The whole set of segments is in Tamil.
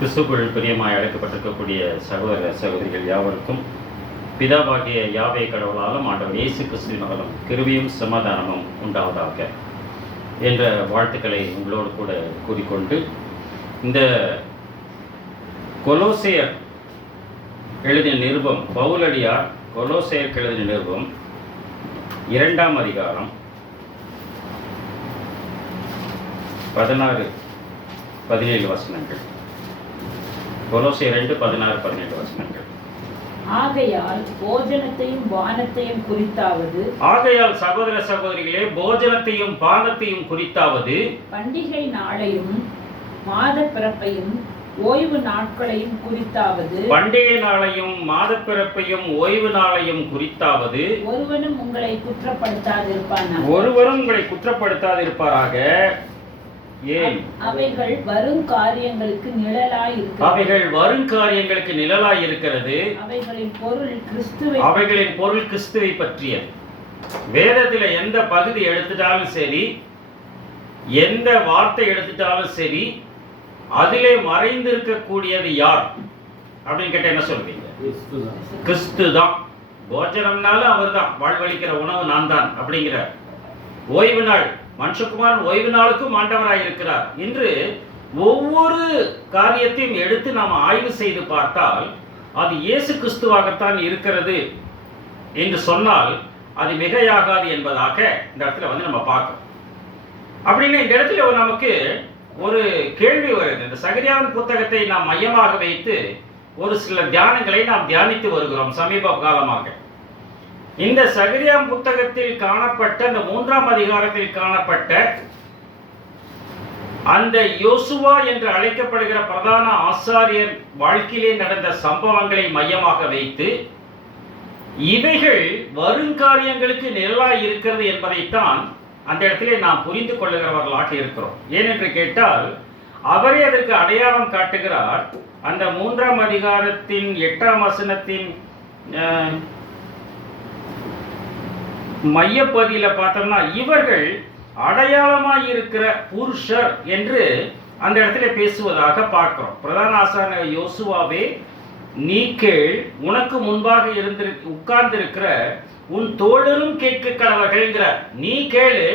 கிறிஸ்துக்குள் பிரியமாய் அழைக்கப்பட்டிருக்கக்கூடிய சகோதர சகோதரிகள் யாவருக்கும் பிதாவாகிய யாவே கடவுளாலும் ஆண்டவர் இயேசு கிறிஸ்துவினாலும் கிருபையும் சமாதானமும் உண்டாவதாக என்ற வாழ்த்துக்களை உங்களோடு கூட கூறிக்கொண்டு, இந்த கொலோசையர் எழுதிய நிருபம், பவுலடியார் கொலோசையருக்கு எழுதிய நிருபம் 2ஆம் அதிகாரம் 16-17 வசனங்கள். கொலோசையர் 2:16-17 வசனங்கள். ஆகையால் போஜனத்தையும் பானத்தையும் குறித்தாவது, ஆகையால் சகோதர சகோதரிகளே, போஜனத்தையும் பானத்தையும் குறித்தாவது, பண்டிகை நாளையும் மாத பிறப்பையும் ஓய்வு நாட்களையும் குறித்தாவது, பண்டிகை நாளையும் மாத பிறப்பையும் ஓய்வு நாளையும் குறித்தாவது, ஒருவனும் உங்களை குற்றப்படுத்தாதிருப்பானாக. ஒருவரும் உங்களை குற்றப்படுத்தாதிருப்பாராக. ஏன்? அவைகள் வரும் காரியங்களுக்கு நிழலாய் இருக்கிறது. அவைகள் வரும் காரியங்களுக்கு நிழலாய் இருக்கிறது. அவைகளின் பொருள் கிறிஸ்துவை, அவைகளின் பொருள் கிறிஸ்துவை பற்றியது. வேதத்தில் எந்த பகுதி எடுத்துட்டாலும் சரி, எந்த வார்த்தை எடுத்துட்டாலும் சரி, அதிலே மறைந்திருக்கக்கூடியது யார் அப்படின்னு கேட்ட என்ன சொல்றீங்க? கிறிஸ்து தான். போஜனம்னாலும் அவர் தான். வாழ்வளிக்கிற உணவு நான் தான் அப்படிங்கிற. ஓய்வு நாள், மனுஷகுமாரன் ஓய்வு நாளுக்கும் ஆண்டவராய் இருக்கிறார் என்று ஒவ்வொரு காரியத்தையும் எடுத்து நாம் ஆய்வு செய்து பார்த்தால் அது இயேசு கிறிஸ்துவாகத்தான் இருக்கிறது என்று சொன்னால் அது மிகையாகாது என்பதாக இந்த இடத்துல நம்ம பார்க்கணும். அப்படின்னு இந்த இடத்துல நமக்கு ஒரு கேள்வி வருது. இந்த சகரியாவின் புத்தகத்தை நாம் மையமாக வைத்து ஒரு சில தியானங்களை நாம் தியானித்து வருகிறோம் சமீப காலமாக. இந்த சகரியாவின் புத்தகத்தில் காணப்பட்ட, இந்த 3ஆம் அதிகாரத்தில் காணப்பட்ட அந்த யோசுவா என்று அழைக்கப்படுகிற பிரதான ஆசாரியர் வாழ்க்கையிலே நடந்த சம்பவங்களை மையமாக வைத்து இவைகள் வருங்காரியங்களுக்கு நிழலாய் இருக்கிறது என்பதைத்தான் அந்த இடத்திலே நாம் புரிந்து கொள்ளுகிறவர்களாக இருக்கிறோம். ஏனென்று கேட்டால் அவரே அதற்கு அடையாளம் காட்டுகிறார். அந்த 3ஆம் அதிகாரத்தின் 8ஆம் வசனத்தின் மையப்பகுதியில பார்த்தோம்னா இவர்கள் அடையாளமாய் இருக்கிற புருஷர் என்று அந்த இடத்துல பேசுவதாக பார்க்கிறோம். பிரதான ஆசாரியர் யோசுவாவே, நீ கேள், உனக்கு முன்பாக உட்கார்ந்திருக்கிற உன் தோழரும் கேட்க கடவர்கள்ங்கிறார். நீ கேளு,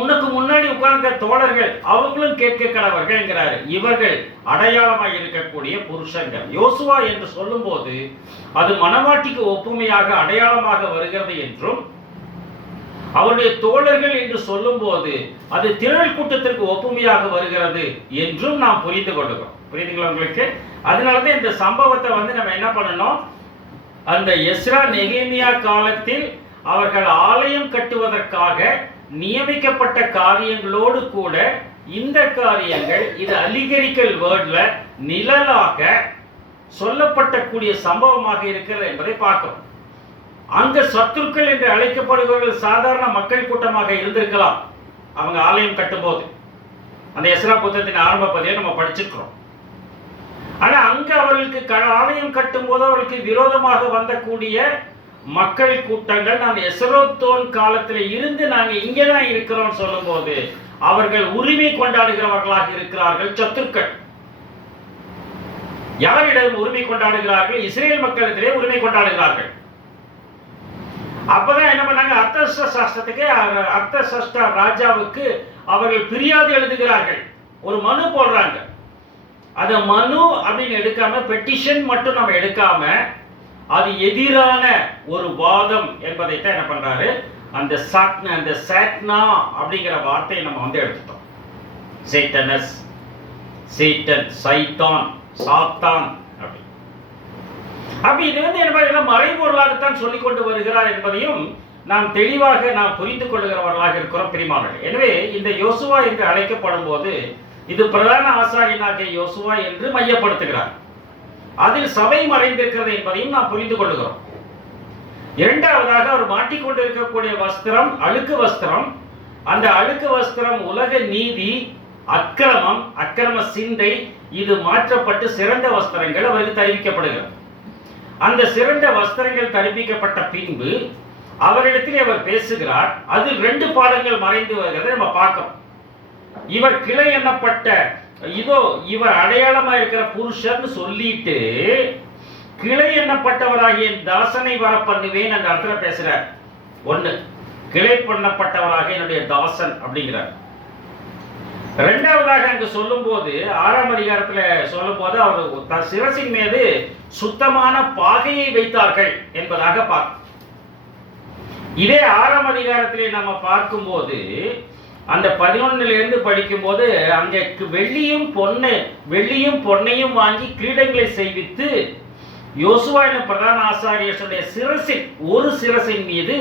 உனக்கு முன்னாடி உட்கார்ந்த தோழர்கள் அவர்களும் கேட்க கடவர்கள்ங்கிறார். இவர்கள் அடையாளமாக இருக்கக்கூடிய புருஷர்கள். யோசுவா என்று சொல்லும் போது அது மணவாட்டிக்கு ஒப்புமையாக அடையாளமாக வருகிறது என்றும், அவருடைய தோழர்கள் என்று சொல்லும் போது அது திரள் கூட்டத்திற்கு ஒப்புமையாக வருகிறது என்றும் நாம் புரிந்து கொள்கிறோம். புரியுதுங்களா உங்களுக்கு? அதனாலதான் இந்த சம்பவத்தை நம்ம என்ன பண்ணணும், அந்த எஸ்ரா நெகேமியா காலத்தில் அவர்கள் ஆலயம் கட்டுவதற்காக நியமிக்கப்பட்ட காரியங்களோடு கூட இந்த காரியங்கள் இது அலிகரிக்கல் வேர்ட்ல நிழலாக சொல்லப்பட்டக்கூடிய சம்பவமாக இருக்கிறது என்பதை பார்க்கிறோம். அங்க சத்துருக்கள் என்று அழைக்கப்படுபவர்கள் சாதாரண மக்கள் கூட்டமாக இருந்திருக்கலாம். அவங்க ஆலயம் கட்டும்போது அந்த எஸ்ரா புத்தகத்தின் ஆரம்ப பகுதியை நம்ம படிச்சிருக்கிறோம். ஆனா அங்க அவர்களுக்கு ஆலயம் கட்டும் போது அவர்களுக்கு விரோதமாக வந்தக்கூடிய மக்கள் கூட்டங்கள், நான் எசரோத்தோன் காலத்தில் இருந்து நாங்க இங்கதான் இருக்கிறோம் சொல்லும் போது அவர்கள் உரிமை கொண்டாடுகிறவர்களாக இருக்கிறார்கள். சத்துருக்கள் யாரிடம் உரிமை கொண்டாடுகிறார்கள்? இஸ்ரேல் மக்களிடத்திலே உரிமை கொண்டாடுகிறார்கள். அப்பதான் என்ன பண்ணாங்க, அர்த்தசஷ்டா ராஜாவுக்கு அவர்கள் பிரியாது எழுதுகிறார்கள், ஒரு மனு போடுறாங்க. அத மனு அப்படின்னு எடுக்காம பெட்டிஷன் மட்டும் நம்ம எடுக்காம அது எதிரான ஒரு வாதம் என்பதைத்தான் என்ன பண்றாரு, அந்த சாட்னா அப்படிங்கிற வார்த்தையை நம்ம எடுத்துட்டோம். சேட்டனஸ், சேட்டன், சைத்தான், சாத்தான் அப்படி. அப்ப இது என்ன மறைபொருளாகத்தான் சொல்லிக் கொண்டு வருகிறார் என்பதையும் நாம் தெளிவாக நாம் புரிந்து கொள்ளுகிறவர்களாக இருக்கிறோம் பிரிமானவர்களே. எனவே இந்த யோசுவா என்று அழைக்கப்படும் போது இது பிரதான ஆசாரியனாகிய யோசுவா என்று மையப்படுத்துகிறார். அதில் சபை மறைந்திருக்கிறது என்பதையும் நாம் புரிந்து கொள்ளுகிறோம். இரண்டாவதாக அவர் மாட்டிக்கொண்டிருக்கக்கூடிய வஸ்திரம் அழுக்கு வஸ்திரம். அந்த அழுக்கு வஸ்திரம் உலக நீதி, அக்கிரமம், அக்கிரம சிந்தை, இது மாற்றப்பட்டு சிறந்த வஸ்திரங்கள் அவருக்கு தெரிவிக்கப்படுகிறது. அந்த சிறந்த வஸ்திரங்கள் தரிப்பிக்கப்பட்ட பின்பு அவரிடத்தில் அவர் பேசுகிறார். அதில் 2 பாடங்கள் மறைந்து வருகிறதை நம்ம பார்க்கிறோம். இவர் கிளை எண்ணப்பட்ட, இதோ இவர் அடையாளமா இருக்கிற புருஷர்னு சொல்லிட்டு கிளை எண்ணப்பட்டவராகிய தாசனை வர பண்ணுவேன் என்ற அர்த்தத்துல பேசுறார். 1, கிளை பண்ணப்பட்டவராக என்னுடைய தாசன் அப்படிங்கிறார். 2வதாக அங்கு சொல்லும் போது 6ஆம் அதிகாரத்துல சொல்லும் போது அவர் சிரசின் மீது சுத்தமான பாகையை வைத்தார்கள் என்பதாக பார்க்க. இதே 6ஆம் அதிகாரத்திலே நம்ம பார்க்கும்போது அந்த 11லிருந்து படிக்கும்போது அங்கே வெள்ளியும் பொன்னையும் வாங்கி கிரீடங்களை செய்வித்து யோசுவா என்ற பிரதான ஆசாரியருடைய சிரசின் ஒரு சிரசின் மீது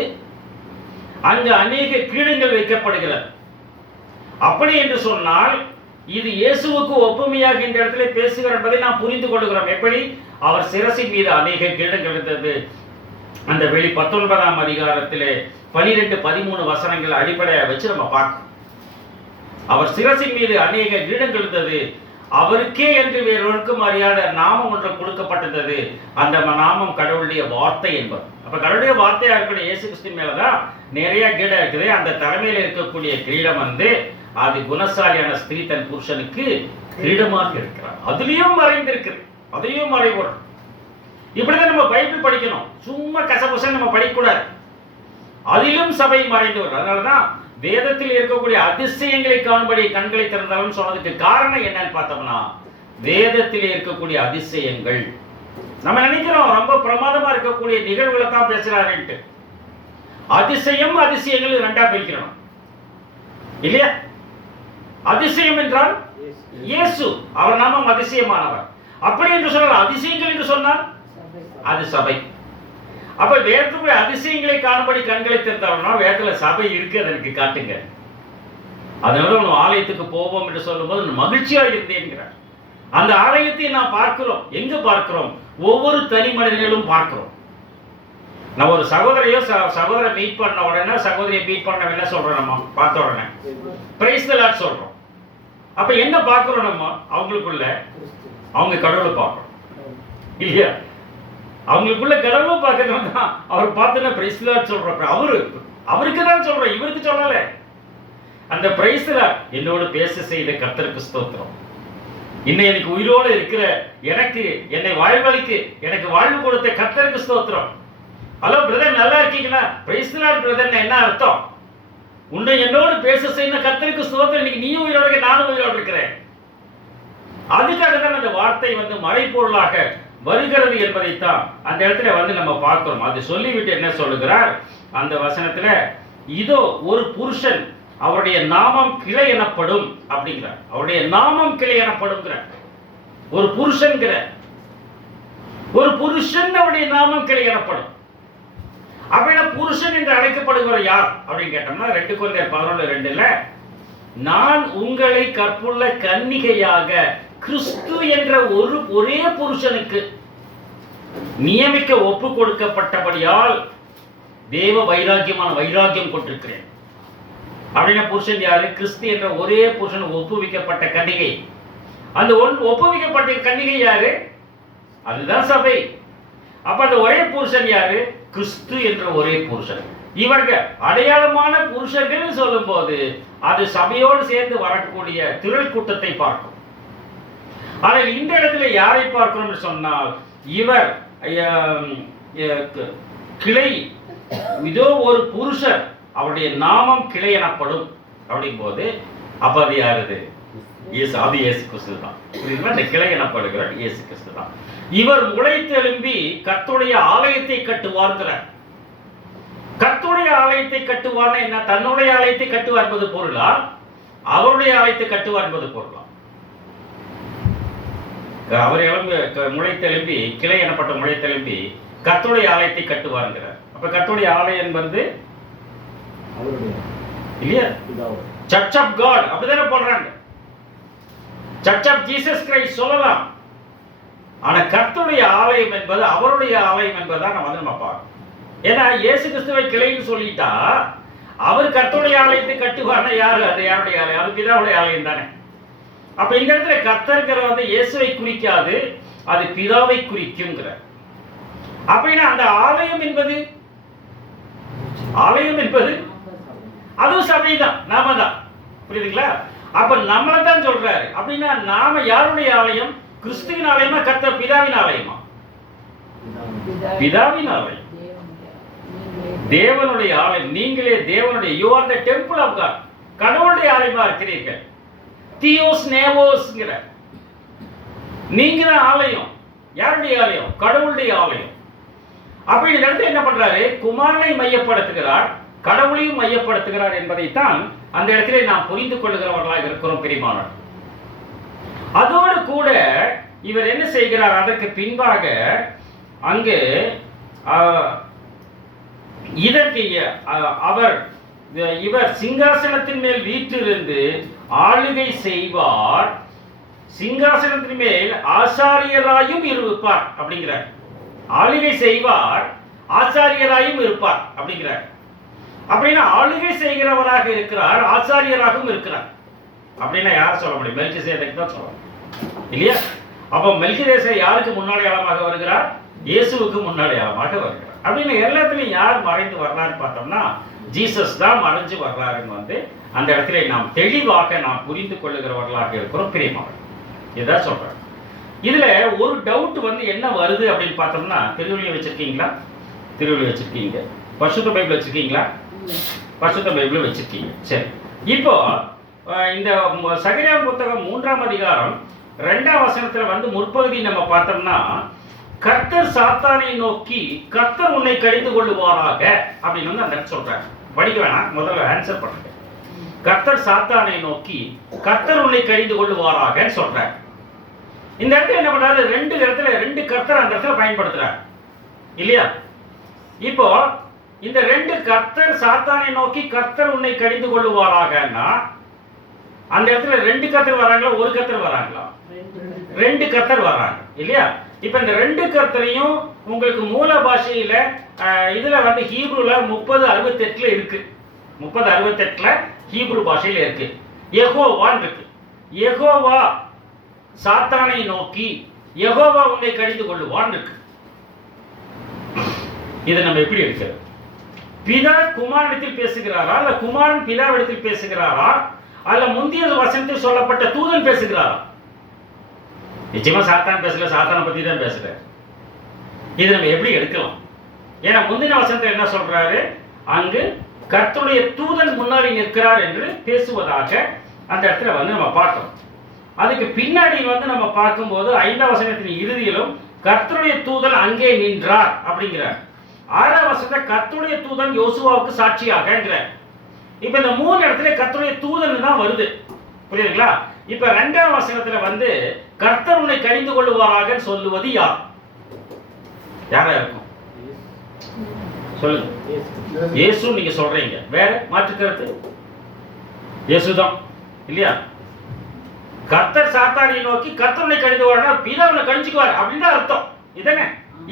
அங்கு அநேக கிரீடங்கள் வைக்கப்படுகிறது. அப்படி என்று சொன்னால் இது இயேசுவுக்கு ஒப்புமையாக இந்த இடத்துல பேசுகிறார் என்பதை நாம் புரிந்து கொள்கிறோம். எப்படி அவர் சிரசின் மீது அநேக கிரீடங்கள் இருந்தது. அந்த வெளி 19ஆம் அதிகாரத்திலே 12-13 வசனங்கள் அடிப்படையாக வச்சு நம்ம பார்க்கணும். அவர் சிரசின் மீது அநேக கிரீடங்கள் இருந்தது. அவருக்கே என்று வேறொருக்கும் அறியாத நாமம் ஒன்று கொடுக்கப்பட்டது. அந்த நாமம் கடவுளுடைய வார்த்தை என்பது. அப்ப கடவுளுடைய வார்த்தையா இருக்கிற இயேசு கிறிஸ்து மேலதான் நிறைய கிரீடம் இருக்குது. அந்த தலைமையில் இருக்கக்கூடிய கிரீடம் அது குணசாலியான ஸ்திரீ தன் புருஷனுக்கு கிரீடமாக இருக்கிறார். அதுலயும் மறைந்திருக்கிறது, அதையும் மறைபொருள். இப்படிதான் நம்ம பைபிள் படிக்கணும். சும்மா கசபசம் நம்ம படிக்கக்கூடாது. அதிலும் சபை மறைந்து வரும். அதனாலதான் வேதத்தில் இருக்கக்கூடிய அதிசயங்களை காணும்படி கண்களை திறந்தாலும் சொன்னதுக்கு காரணம் என்னன்னு பார்த்தோம்னா, வேதத்தில் இருக்கக்கூடிய அதிசயங்கள். நம்ம நினைக்கிறோம் ரொம்ப பிரமாதமா இருக்கக்கூடிய நிகழ்வுகளை தான் பேசுறாருன்ட்டு. அதிசயங்கள் 2ஆ பிரிக்கிறோம் இல்லையா? அதிசயம் என்றால் இயேசு, அவர் நாமம் அதிசயமானவர். அப்படி என்று சொன்னால் அதிசயங்கள் என்று சொன்னால் அது சபை. அப்ப வேதத்துக்குரிய அதிசயங்களை காணும்படி கண்களை திறந்தாங்கன்னா வேதத்துல சபை இருக்கு, அதற்கு காட்டுங்க. அதனால நம்ம ஆலயத்துக்கு போவோம் என்று சொல்லும்போது மகிழ்ச்சியா இருந்தேங்கிறார். அந்த ஆலயத்தை நான் பார்க்கிறோம். எங்க பார்க்கிறோம்? ஒவ்வொரு தனி மனிதர்களும் பார்க்கிறோம். நான் ஒரு சகோதரியை மீட் பண்ண உடனே, சகோதரியை மீட் பண்ண என்ன சொல்றோம்? நம்ம பார்த்த உடனே பிரைஸ் தி லார்ட் சொல்றோம். அப்ப என்ன பார்க்கிறோம்? நம்ம அவங்களுக்குள்ள அவங்க கடவுளை பார்க்கிறோம் இல்லையா? அவங்களுக்குள்ள கடவுளை பார்க்கறது தான் அவர் பார்த்தோன்னா பிரைஸ் தி லார்ட் சொல்றோம். அவருக்கு தான் சொல்றோம், இவருக்கு சொல்லல. அந்த பிரைஸ் தி லார்ட் என்னோட பேச செய்த கர்த்தருக்கு ஸ்தோத்திரம். இன்னும் எனக்கு உயிரோடு இருக்கிற எனக்கு, என்னை வாழ்வழிக்கு எனக்கு வாழ்வு கொடுத்த கர்த்தருக்கு ஸ்தோத்திரம். ஹலோ பிரதர், நல்லா இருக்கீங்களா? பிரைஸ் தி லார்ட் பிரதர் என்ன அர்த்தம்? உன்னை என்னோடு பேச செய்த கர்த்தருக்கு ஸ்தோத்திரம். இன்னைக்கு நீயும் உயிரோடு, நானும் உயிரோடு இருக்கிறேன். அதுக்காக தான் அந்த வார்த்தை மறைப்பொருளாக வருகிறது என்பதைத்தான் அந்த இடத்துல நம்ம பார்க்கிறோம். அது சொல்லிவிட்டு என்ன சொல்லுகிறார் அந்த வசனத்துல? இதோ ஒரு புருஷன், அவருடைய நாமம் கிளை எனப்படும் அப்படிங்கிறார். அவருடைய நாமம் கிளை எனப்படுங்கிறார். ஒரு புருஷன்கிற ஒரு புருஷன், அவருடைய நாமம் கிளை எனப்படும். அப்படின்னா புருஷன் என்று அழைக்கப்படுகிற யார் அப்படின்னு கேட்டோம்னா 2 கொரிந்தியர் 11:2 நான் உங்களை கற்புள்ள கன்னிகையாக கிறிஸ்து என்ற ஒரே புருஷனுக்கு நியமிக்க ஒப்பு கொடுக்கப்பட்டபடியால் தேவ வைராக்கியம் கொண்டிருக்கிறேன். அப்படின்னா புருஷன் யாரு? கிறிஸ்து என்ற ஒரே புருஷன் ஒப்புவிக்கப்பட்ட கன்னிகை. அந்த ஒப்புவிக்கப்பட்ட கன்னிகை யாரு? அதுதான் சபை. அப்ப அந்த ஒரே புருஷன் யாரு? கிறிஸ்து என்ற ஒரே புருஷன். இவர்கள் அடையாளமான புருஷர்கள் சொல்லும் போது அது சபையோடு சேர்ந்து வரக்கூடிய திரள் கூட்டத்தை பார்க்கும். ஆனால் இந்த இடத்துல யாரை பார்க்கணும் சொன்னால், இவர் கிளை, இதோ ஒரு புருஷர், அவருடைய நாமம் கிளை எனப்படும் அப்படிங்கும் போது அப்ப அது யாருது? அது இயேசு கிறிஸ்து தான். இந்த கிளை எனப்படுகிற இயேசு கிறிஸ்து தான். இவர் முளைத்தெழும்பி கர்த்தருடைய ஆலயத்தை கட்டுவார்கிறார். கர்த்தருடைய ஆலயத்தை கட்டுவார்னா என்ன? தன்னுடைய ஆலயத்தை கட்டுவார் என்பது பொருளா? அவருடைய ஆலயத்தை கட்டுவார் என்பது பொருளா? அவர் முளைத்தெழும்பி, கிளை எனப்பட்ட முளைத்தெழும்பி கர்த்தருடைய ஆலயத்தை கட்டுவார்கிறார். அப்ப கர்த்தருடைய ஆலயம் என்பது இல்லையா? சர்ச் ஆஃப் காட் அப்படிதானே போடுறாங்க. சர்ச் ஆஃப் ஜீசஸ் கிரைஸ்ட் சொல்லலாம். ஆனா கர்த்தருடைய ஆலயம் என்பது அவருடைய ஆலயம் என்பதை நம்ம பார்க்கணும். ஏன்னா இயேசு கிறிஸ்துவை கிளைன்னு சொல்லிட்டா அவர் கர்த்தருடைய ஆலயத்தை கட்டுவார்னா யாரு? அது யாருடைய ஆலயம்? அது பிதாவுடைய ஆலயம் தானே. அப்ப இந்த இடத்துல கர்த்தர்கிற இயேசுவை குறிக்காது, அது பிதாவை குறிக்குங்கிற. அப்படின்னா அந்த ஆலயம் என்பது அதுவும் சபைதான், நாம தான். புரியுதுங்களா? அப்ப நம்மளை தான் சொல்றாரு. அப்படின்னா நாம யாருடைய ஆலயம்? கிறிஸ்துவின் ஆலயமா, கர்த்தர் பிதாவின் ஆலயமா? பிதாவின் ஆலயம், தேவனுடைய ஆலயம். நீங்களே தேவனுடைய, you are the temple of God, கடவுளுடைய ஆலயமா இருக்கிறீர்கள். தியோஸ் நேவோஸ்ங்கிற நீங்க தான் ஆலயம். யாருடைய ஆலயம்? கடவுளுடைய ஆலயம். அப்படி இந்த இடத்துல என்ன பண்றாரு? குமாரனை மையப்படுத்துகிறார், கடவுளையும் மையப்படுத்துகிறார் என்பதைத்தான் அந்த இடத்திலே நாம் புரிந்து கொள்ளுகிறவர்களாக இருக்கிறோம் பிரியமானவர்களே. அதோடு கூட இவர் என்ன செய்கிறார்? அதற்கு பின்பாக அங்கு இதற்கு இவர் சிங்காசனத்தின் மேல் வீற்றிருந்து ஆளுகை செய்வார், சிங்காசனத்தின் மேல் ஆசாரியராயும் இருப்பார் அப்படிங்கிறார். ஆளுகை செய்வார், ஆசாரியராயும் இருப்பார் அப்படிங்கிறார். அப்படின்னா ஆளுகை செய்கிறவராக இருக்கிறார், ஆசாரியராகவும் இருக்கிறார். அப்படின்னா யார் சொல்ல முடியும்? மெல்கிசேதேக்கு தான் சொல்லணும் இல்லையா? அப்போ மெல்கிசேதேக் யாருக்கு முன்னாடியாளமாக வருகிறார்? இயேசுவுக்கு முன்னாடியாளமாக வருகிறார். அப்படின்னு எல்லாத்துலையும் யார் மறைந்து வர்றாரு பார்த்தோம்னா ஜீசஸ் தான் மறைஞ்சு வர்றாருன்னு வந்து அந்த இடத்துல நாம் தெளிவாக நாம் புரிந்து கொள்ளுகிறவர்களாக இருக்கிறோம் பிரியமானவர்களே. இதான் சொல்றாரு. இதுல ஒரு டவுட் வந்து என்ன வருது அப்படின்னு பார்த்தோம்னா, திருவள்ளுவர் வச்சிருக்கீங்களா? திருவள்ளுவர் வச்சிருக்கீங்க. பரிசுத்த பைபிள் வச்சிருக்கீங்களா? பரிசுத்த பைபிள் வச்சிருக்கீங்க. சரி, இப்போ இந்த சகரியா புத்தகம் 3ஆம் அதிகாரம் 2ஆம் வசனத்துல வந்து முற்பகுதி நம்ம பார்த்தோம்னா, கர்த்தர் சாத்தானை நோக்கி கர்த்தர் உன்னை கடிந்து கொள்ளுவாராக அப்படின்னு வந்து அந்த இடத்துல சொல்றாரு. படிக்க வேணாம், முதல்ல ஆன்சர் பண்ணுங்க. கர்த்தர் சாத்தானை நோக்கி கர்த்தர் உன்னை கடிந்து கொள்ளுவாராக சொல்றார். இந்த இடத்துல என்ன பண்றாரு? ரெண்டு கர்த்தர் அந்த இடத்துல பயன்படுத்துறார் இல்லையா? இப்போ இந்த ரெண்டு கர்த்தர் சாத்தானை நோக்கி கர்த்தர் உன்னை கடிந்து கொள்ளுவாராகன்னா அந்த இடத்துல ரெண்டு கர்த்தர் வராங்களா, ஒரு கர்த்தர் வராங்களா? ரெண்டு கர்த்தர் வராங்க இல்லையா? இப்ப இந்த ரெண்டு கர்த்தரையும் உங்களுக்கு மூல பாஷையில இதுல வந்து ஹீப்ருல 30:68 இருக்கு. 30:68 ஹீப்ரு பாஷையில இருக்கு. யெகோவான்னு இருக்கு. யெகோவா சாத்தானை நோக்கி யெகோவா உன்னை கடிந்து கொள்ளுவான் இருக்கு. இதை நம்ம எப்படி எடுக்கிறது? பிதா குமாரனிடத்தில் பேசுகிறாரா, அல்ல குமாரன் பிதாவிடத்தில் பேசுகிறாரா, அல்ல முந்தைய வசனத்தில் சொல்லப்பட்ட தூதன் பேசுகிறாரா? நிச்சயமா சாத்தான் பேசல, சாத்தானை பத்தி தான் பேசுறாரு. இதை நம்ம எப்படி எடுக்கலாம்? ஏன்னா முந்தின வசனத்தில் என்ன சொல்றாரு? அங்கு கர்த்தருடைய தூதன் முன்னாடி நிற்கிறார் என்று பேசுவதாக அந்த இடத்துல வந்து நம்ம பார்க்கிறோம். அதுக்கு பின்னாடி வந்து நம்ம பார்க்கும்போது 5ஆம் வசனத்தின் இறுதியிலும் கர்த்தருடைய தூதன் அங்கே நின்றார் அப்படிங்கிறார். 6ஆம் வசனத்துல கர்த்தருடைய தூதன் யோசுவாவுக்கு சாட்சியாகங்கிறார். இப்ப இந்த 3 இடத்துல கர்த்தருடைய தூதன் தான் வருது. புரியுதுங்களா? இப்ப 2ஆம் வசனத்துல வந்து கர்த்தர் உன்னை கடிந்து கொள்ளுவாராக சொல்லுவது யார்? யாரா இருக்கும்? சொல்லுங்க. இயேசு நீங்க சொல்றீங்க, வேற மாற்று கருத்து? இயேசுதான் இல்லையா? கர்த்தர் சாத்தானை நோக்கி கர்த்தர் உன்னை கடிந்து கொள்வார், பிதா உன்னை கடிச்சுக்குவார் அப்படின்னு அர்த்தம். இதானே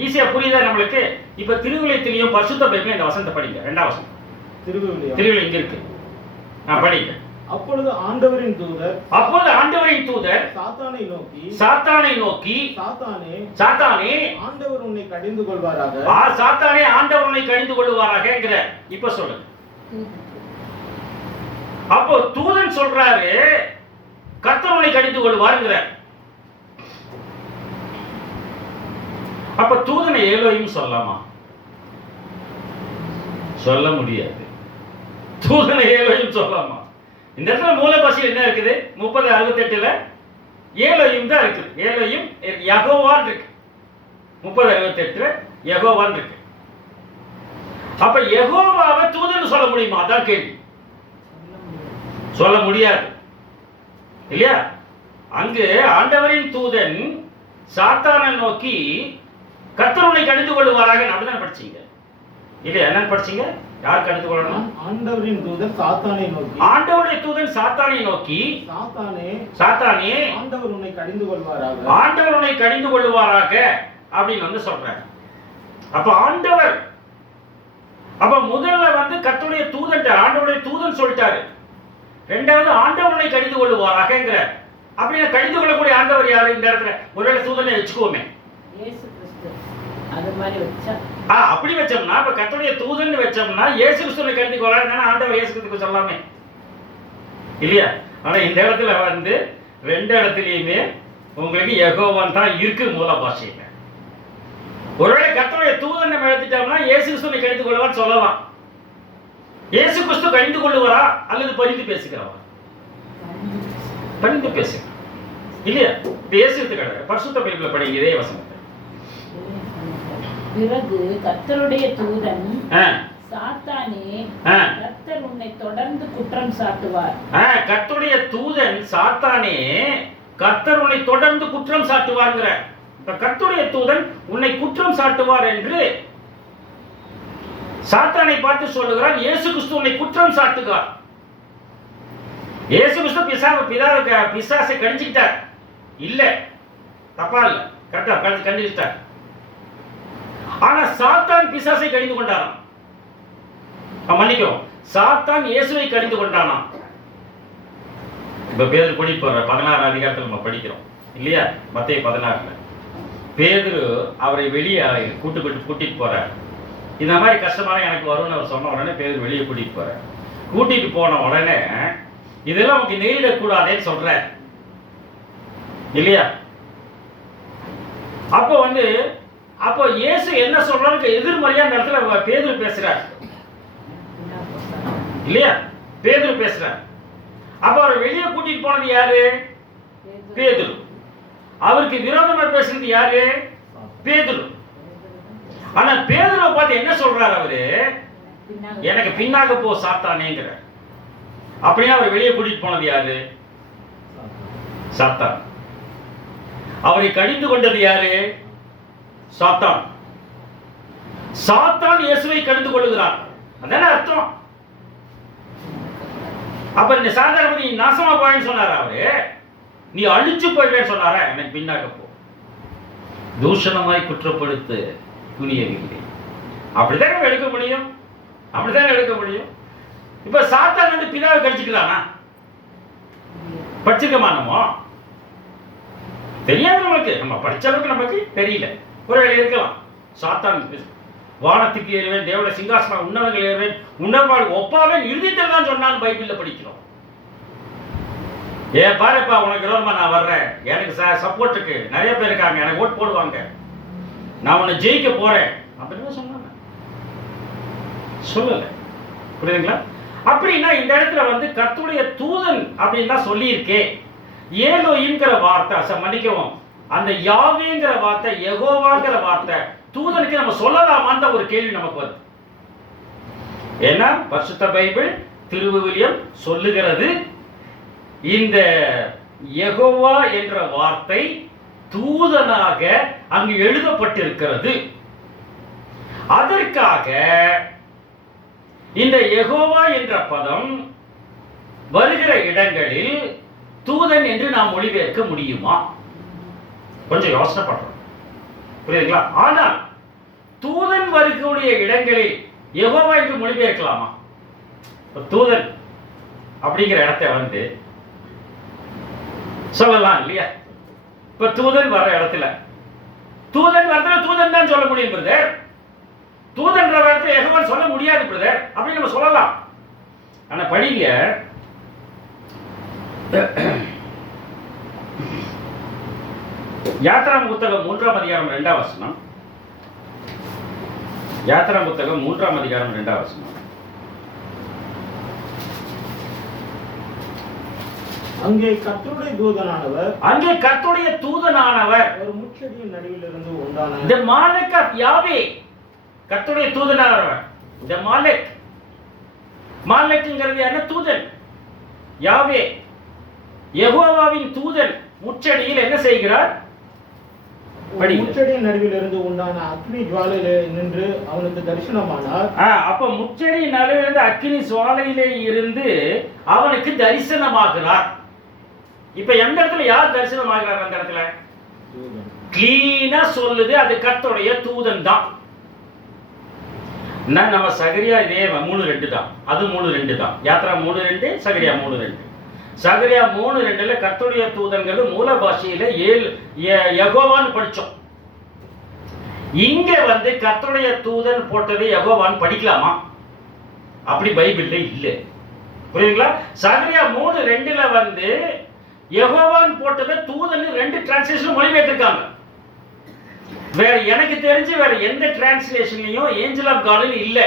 ஈஸியா புரியுதா நம்மளுக்கு? இப்ப திருவிழியத்திலையும் பரிசுத்த பைபிள்ல இந்த வசனத்தை படிங்க. 2ஆம் வசனம் திருவிழி இங்க இருக்கு, படிங்க. அப்பொழுது ஆண்டவரின் தூதர் சாத்தானை நோக்கி சாத்தானே ஆண்டவர் உன்னை கடிந்து கொள்வாராக, சாத்தானே ஆண்டவர் உன்னை கடிந்து கொள்வாராகங்கற. இப்ப சொல்லுங்க. அப்போ தூதன் சொல்றாரு கர்த்தர் உன்னை கடிந்து கொள்வார்ங்கற. அப்ப தூதனை எலோஹிம் சொல்லலாமா? சொல்ல முடியாது. தூதனை எலோஹிம் சொல்லலாமா? இந்த இடத்துல மூல பாஷையில் என்ன இருக்குது? 30:68 எலோஹிம் தான் இருக்குது. எலோஹிம் யெகோவான் இருக்கு. 30:68 யெகோவான் இருக்கு. அப்ப யெகோவாவை தூதன் சொல்ல முடியுமா? அதான் கேள்வி. சொல்ல முடியாது இல்லையா? அங்கு ஆண்டவரின் தூதன் சாத்தானை நோக்கி கர்த்தர் உன்னை கடிந்து கொள்வாராக அப்படிதான் படிச்சீங்க இல்லையா? என்ன படிச்சீங்க? யார் கடிந்து கொள்ளணும்? ஆண்டவரின் தூதன் சாத்தானை நோக்கி, ஆண்டவருடைய தூதன் சாத்தானை நோக்கி சாத்தானே ஆண்டவர் உன்னை கடிந்து கொள்வாராக, ஆண்டவர் உன்னை கடிந்து கொள்வாராக அப்படின்னு வந்து சொல்றாங்க. அப்ப ஆண்டவர், அப்ப முதல்ல வந்து கர்த்தருடைய தூதன், ஆண்டவருடைய தூதன் சொல்லிட்டாரு. ரெண்டாவது ஆண்டவனை கடிந்து கொள்வாராகங்கிற. அப்படின்னா கடிந்து கொள்ளக்கூடிய ஆண்டவர் யாரு இந்த இடத்துல? ஒருவேளை தூதனை வச்சுக்குவோமே, அது மாதிரி வச்சா அப்படி வச்சோம்னா இப்ப கர்த்தருடைய தூதன் வச்சோம்னா இயேசு கிறிஸ்துவை கடிந்து கொள்ளாதுன்னா ஆண்டவர் இயேசு கிறிஸ்துக்கு சொல்லாமே இல்லையா? ஆனா இந்த இடத்துல வந்து ரெண்டு இடத்துலயுமே உங்களுக்கு யெகோவான் தான் இருக்கு மூல பாஷையில. ஒருவேளை கர்த்தருடைய தூதன் நம்ம எடுத்துட்டோம்னா இயேசு கிறிஸ்துவை கடிந்து கொள்வார் சொல்லலாம். இயேசு கிறிஸ்து கடிந்து கொள்ளுவாரா அல்லது பரிந்து பேசுகிறவா? பரிந்து பேசுங்க இல்லையா? பேசுறது கிடையாது. பரிசுத்த பைபிள்ல படிங்க இதே வசனத்தை. பிறகு கர்த்தருடைய தூதன் சாத்தானே கர்த்தர் உன்னை தொடர்ந்து குற்றம் சாட்டுவார். கர்த்தருடைய தூதன் சாத்தானே கர்த்தர் உன்னை தொடர்ந்து குற்றம் சாட்டுவார்ங்கிற. கர்த்தருடைய தூதன் உன்னை குற்றம் சாட்டுவார் என்று சாத்தானை பார்த்து சொல்லுகிறார். இயேசு கிறிஸ்து உன்னை குற்றம் சாட்டுகிறார். இயேசு கிறிஸ்து பிசாசை கடிச்சுக்கிட்டார் இல்ல, தப்பா இல்ல, கரெக்டா கண்டிச்சிட்டார். ஆனா சாத்தான் பிசாசை கடிந்து கொண்டாராம். மன்னிக்கும், சாத்தான் இயேசுவை கடிந்து கொண்டானாம். இப்ப பேதுரு கூட்டிட்டு போற 16 அதிகாரத்தில் நம்ம படிக்கிறோம் இல்லையா? மத்தேயு 16 பேதுரு அவரை வெளியே கூட்டிட்டு போறார். இந்த மாதிரி கஷ்டமான எனக்கு வரும்னு அவர் சொன்ன உடனே பேதுரு வெளியே கூட்டிட்டு போறார். கூட்டிட்டு போன உடனே இதெல்லாம் உங்களுக்கு நேரிடக்கூடாதேன்னு சொல்ற இல்லையா? அப்போ இயேசு என்ன சொல்றாரு எதிர்மறையா அந்த இடத்துல பேதுரு பேசுறார் இல்லையா? பேதுரு பேசுறார். அப்ப அவர் வெளியே கூட்டிட்டு போனது யாரு? பேதுரு. அவருக்கு விரோதமா பேசுறது யாரு? பேதுரு. ஆனா பேதுருவை பார்த்து என்ன சொல்றாரு அவரு? எனக்கு பின்னாக போ சாத்தானேங்கிற. அப்படின்னா அவர் வெளியே கூட்டிட்டு போனது யாரு? சாத்தான். அவரை கடிந்து கொண்டது யாரு? சாத்தான். சாத்தான் இயேசுவை கடிந்து கொள்ளுகிறார். அதான அர்த்தம். அப்ப இந்த சாதாரண நீ நாசமா போயன்னு சொன்னாரா அவரு? நீ அழிச்சு போயிட்டேன்னு சொன்னாரா? எனக்கு பின்னாக போ. தூஷணமாய் குற்றப்படுத்து துணியவில்லை. அப்படிதான் எடுக்க முடியும். அப்படிதான் எடுக்க முடியும். இப்ப சாத்தான் வந்து பிதாவை கடிச்சுக்கிறானா? படிச்சிருக்கமா நம்ம? தெரியாது நமக்கு. நம்ம படிச்ச அளவுக்கு நமக்கு தெரியல. ஒருவேளை இருக்கலாம். சாத்தான் வானத்துக்கு ஏறுவேன், தேவல சிங்காசனம் உன்னதங்கள் ஏறுவேன், உணர்வாள் ஒப்பாவேன் இறுதியில் தான் சொன்னான்னு பைபிள்ல படிக்கிறோம். ஏன் பாருப்பா, உனக்கு விரோதமா நான் வர்றேன், எனக்கு சப்போர்ட் இருக்கு, நிறைய பேர் இருக்காங்க, எனக்கு ஓட் போடுவாங்க, நான் உன்னை ஜெயிக்க போறேன் அப்படின்னு சொன்னாங்க. சொல்லல. புரியுதுங்களா? அப்படின்னா இந்த இடத்துல வந்து கர்த்தருடைய தூதன் அப்படின்னு தான் சொல்லியிருக்கே. ஏலோயிம்ங்கிற வார்த்தை மன்னிக்கவும், அந்த யாவேங்கிற வார்த்தை, யெகோவாங்கிற வார்த்தை தூதனுக்கு நம்ம சொல்லலாமான்ற ஒரு கேள்வி நமக்கு வருது. ஏன்னா பரிசுத்த பைபிள் திருவிவிலியம் சொல்லுகிறது இந்த யெகோவா என்ற வார்த்தை தூதனாக அங்கு எழுதப்பட்டிருக்கிறது. அதற்காக இந்த யெகோவா என்ற பதம் வருகிற இடங்களில் தூதன் என்று நாம் மொழிபெயர்க்க முடியுமா? கொஞ்சம் யோசனை பண்றோம். புரியுதுங்களா? ஆனால் தூதன் வருகக்கூடிய இடங்களில் யெகோவா என்று மொழிபெயர்க்கலாமா? தூதன் அப்படிங்கிற இடத்தை வந்து சொல்லலாம் இல்லையா? இப்ப தூதன் வர்ற இடத்துல தூதன் தான் சொல்ல முடியும் பிரதர். தூதன் இடத்துல யெகோவா சொல்ல முடியாது பிரதர் அப்படின்னு நம்ம சொல்லலாம். ஆனா படிங்க, யாத்ரா புத்தகம் 3ஆம் அதிகாரம் 2ஆம் வசனம். யாத்ரா புத்தகம் 3ஆம் அதிகாரம் 2ஆம் வசனம். அங்கே கர்த்தருடைய தூதனானவர் ஒரு முட்செடியின் நடுவில் இருந்து உண்டான the Malek of Yahweh, கர்த்தருடைய தூதனானவர். the Malek, மாலெக்ங்கிறது என்ன? தூதன். யாவே யெகோவாவின் தூதன் முச்செடியில் என்ன செய்கிறார்? முச்செடியின் நடுவில் இருந்து உண்டான அக்னி ஜுவாலையிலே நின்று அவனுக்கு தரிசனமானார். அப்ப முச்செடியின் நடுவில் இருந்து அக்னி ஜுவாலையிலே இருந்து அவனுக்கு தரிசனமாகிறார். இப்ப எந்த இடத்துல யார் தரிசனமாகிறார்? அந்த இடத்துல கிளீனா சொல்லுது, அது கர்த்தருடைய தூதன் தான். நம்ம சகரியா இதே 3:2 தான், அது 3:2 தான். யாத்ரா 3:2, சகரியா 3:2. சகரியா 3:2ல கர்த்தருடைய தூதன்கிறது மூல பாஷையில யெகோவான்னு படிச்சோம். இங்க வந்து கர்த்தருடைய தூதன் போட்டதை யெகோவான்னு படிக்கலாமா? அப்படி பைபிள்ல இல்லை. புரியுதுங்களா? சகரியா 3:2 வந்து யெகோவான்னு போட்டதை தூதன் 2 டிரான்ஸ்லேஷன் மொழிபெயர்த்திருக்காங்க. வேற எனக்கு தெரிஞ்சு வேற எந்த டிரான்ஸ்லேஷன்லயும் ஏஞ்சல் ஆஃப் காட்னு இல்ல.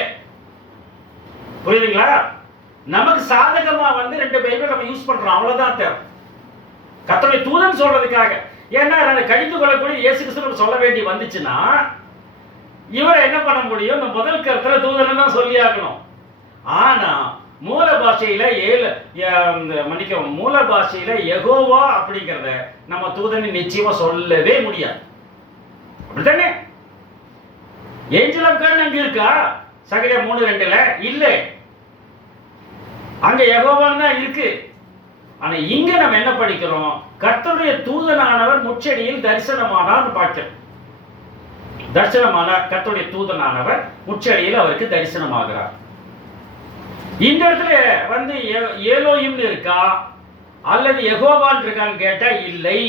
புரியுதுங்களா? நமக்கு சாதகமா வந்து 2 பைபிள் நம்ம யூஸ் பண்றோம், அவ்வளவுதான் தேவை. கர்த்தருடைய தூதன் சொல்றதுக்காக. ஏன்னா கடிந்து கொள்ளக்கூடிய இயேசு கிறிஸ்து சொல்ல வேண்டி வந்துச்சுன்னா இவரை என்ன பண்ண முடியும்? இந்த முதல் கருத்துல தூதன் தான் சொல்லி ஆகணும். ஆனா மூல பாஷையில மூல பாஷையில யெகோவா அப்படிங்கறத நம்ம தூதனை நிச்சயமா சொல்லவே முடியாது. அப்படித்தானே? ஏஞ்சல் ஆஃப் காட் அங்க இருக்கா? சகரியா 3:2 இல்ல, அங்க யெகோவான்னு தான் இருக்கு. ஆனா இங்க நம்ம என்ன படிக்கிறோம்? கர்த்தருடைய தூதனானவர் முச்செடியில் தரிசனமானார் பார்க்கிறோம். தரிசனமானார், கர்த்தருடைய தூதனானவர் முச்செடியில் அவருக்கு தரிசனமாகிறார். இந்த இடத்துல வந்து ஏலோயிம்னு இருக்கா அல்லது யெகோவான்னு இருக்கான்னு கேட்டா இல்லை,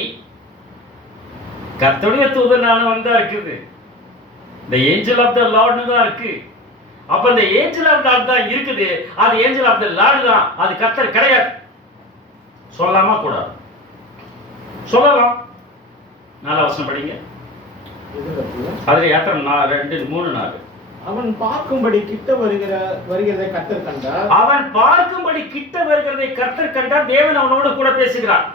கர்த்தருடைய தூதனானவன் தான் இருக்குது. the angel of the lord தான் இருக்கு. அப்ப அந்த angel of God தான் இருக்குது, அது angel of the lord தான், அது கர்த்தர் கிடையாது. சொல்லலாமா கூடாது? சொல்லலாம். 4 வசனம் படிங்க. அதுல யாத்திரம் 2:3-4. அவன் பார்க்கும்படி கிட்ட வருகிறதை கர்த்தர் கண்டார். அவன் பார்க்கும்படி கிட்ட வருகிறதை கர்த்தர் கண்டார். தேவன் அவனோடு கூட பேசுகிறார்.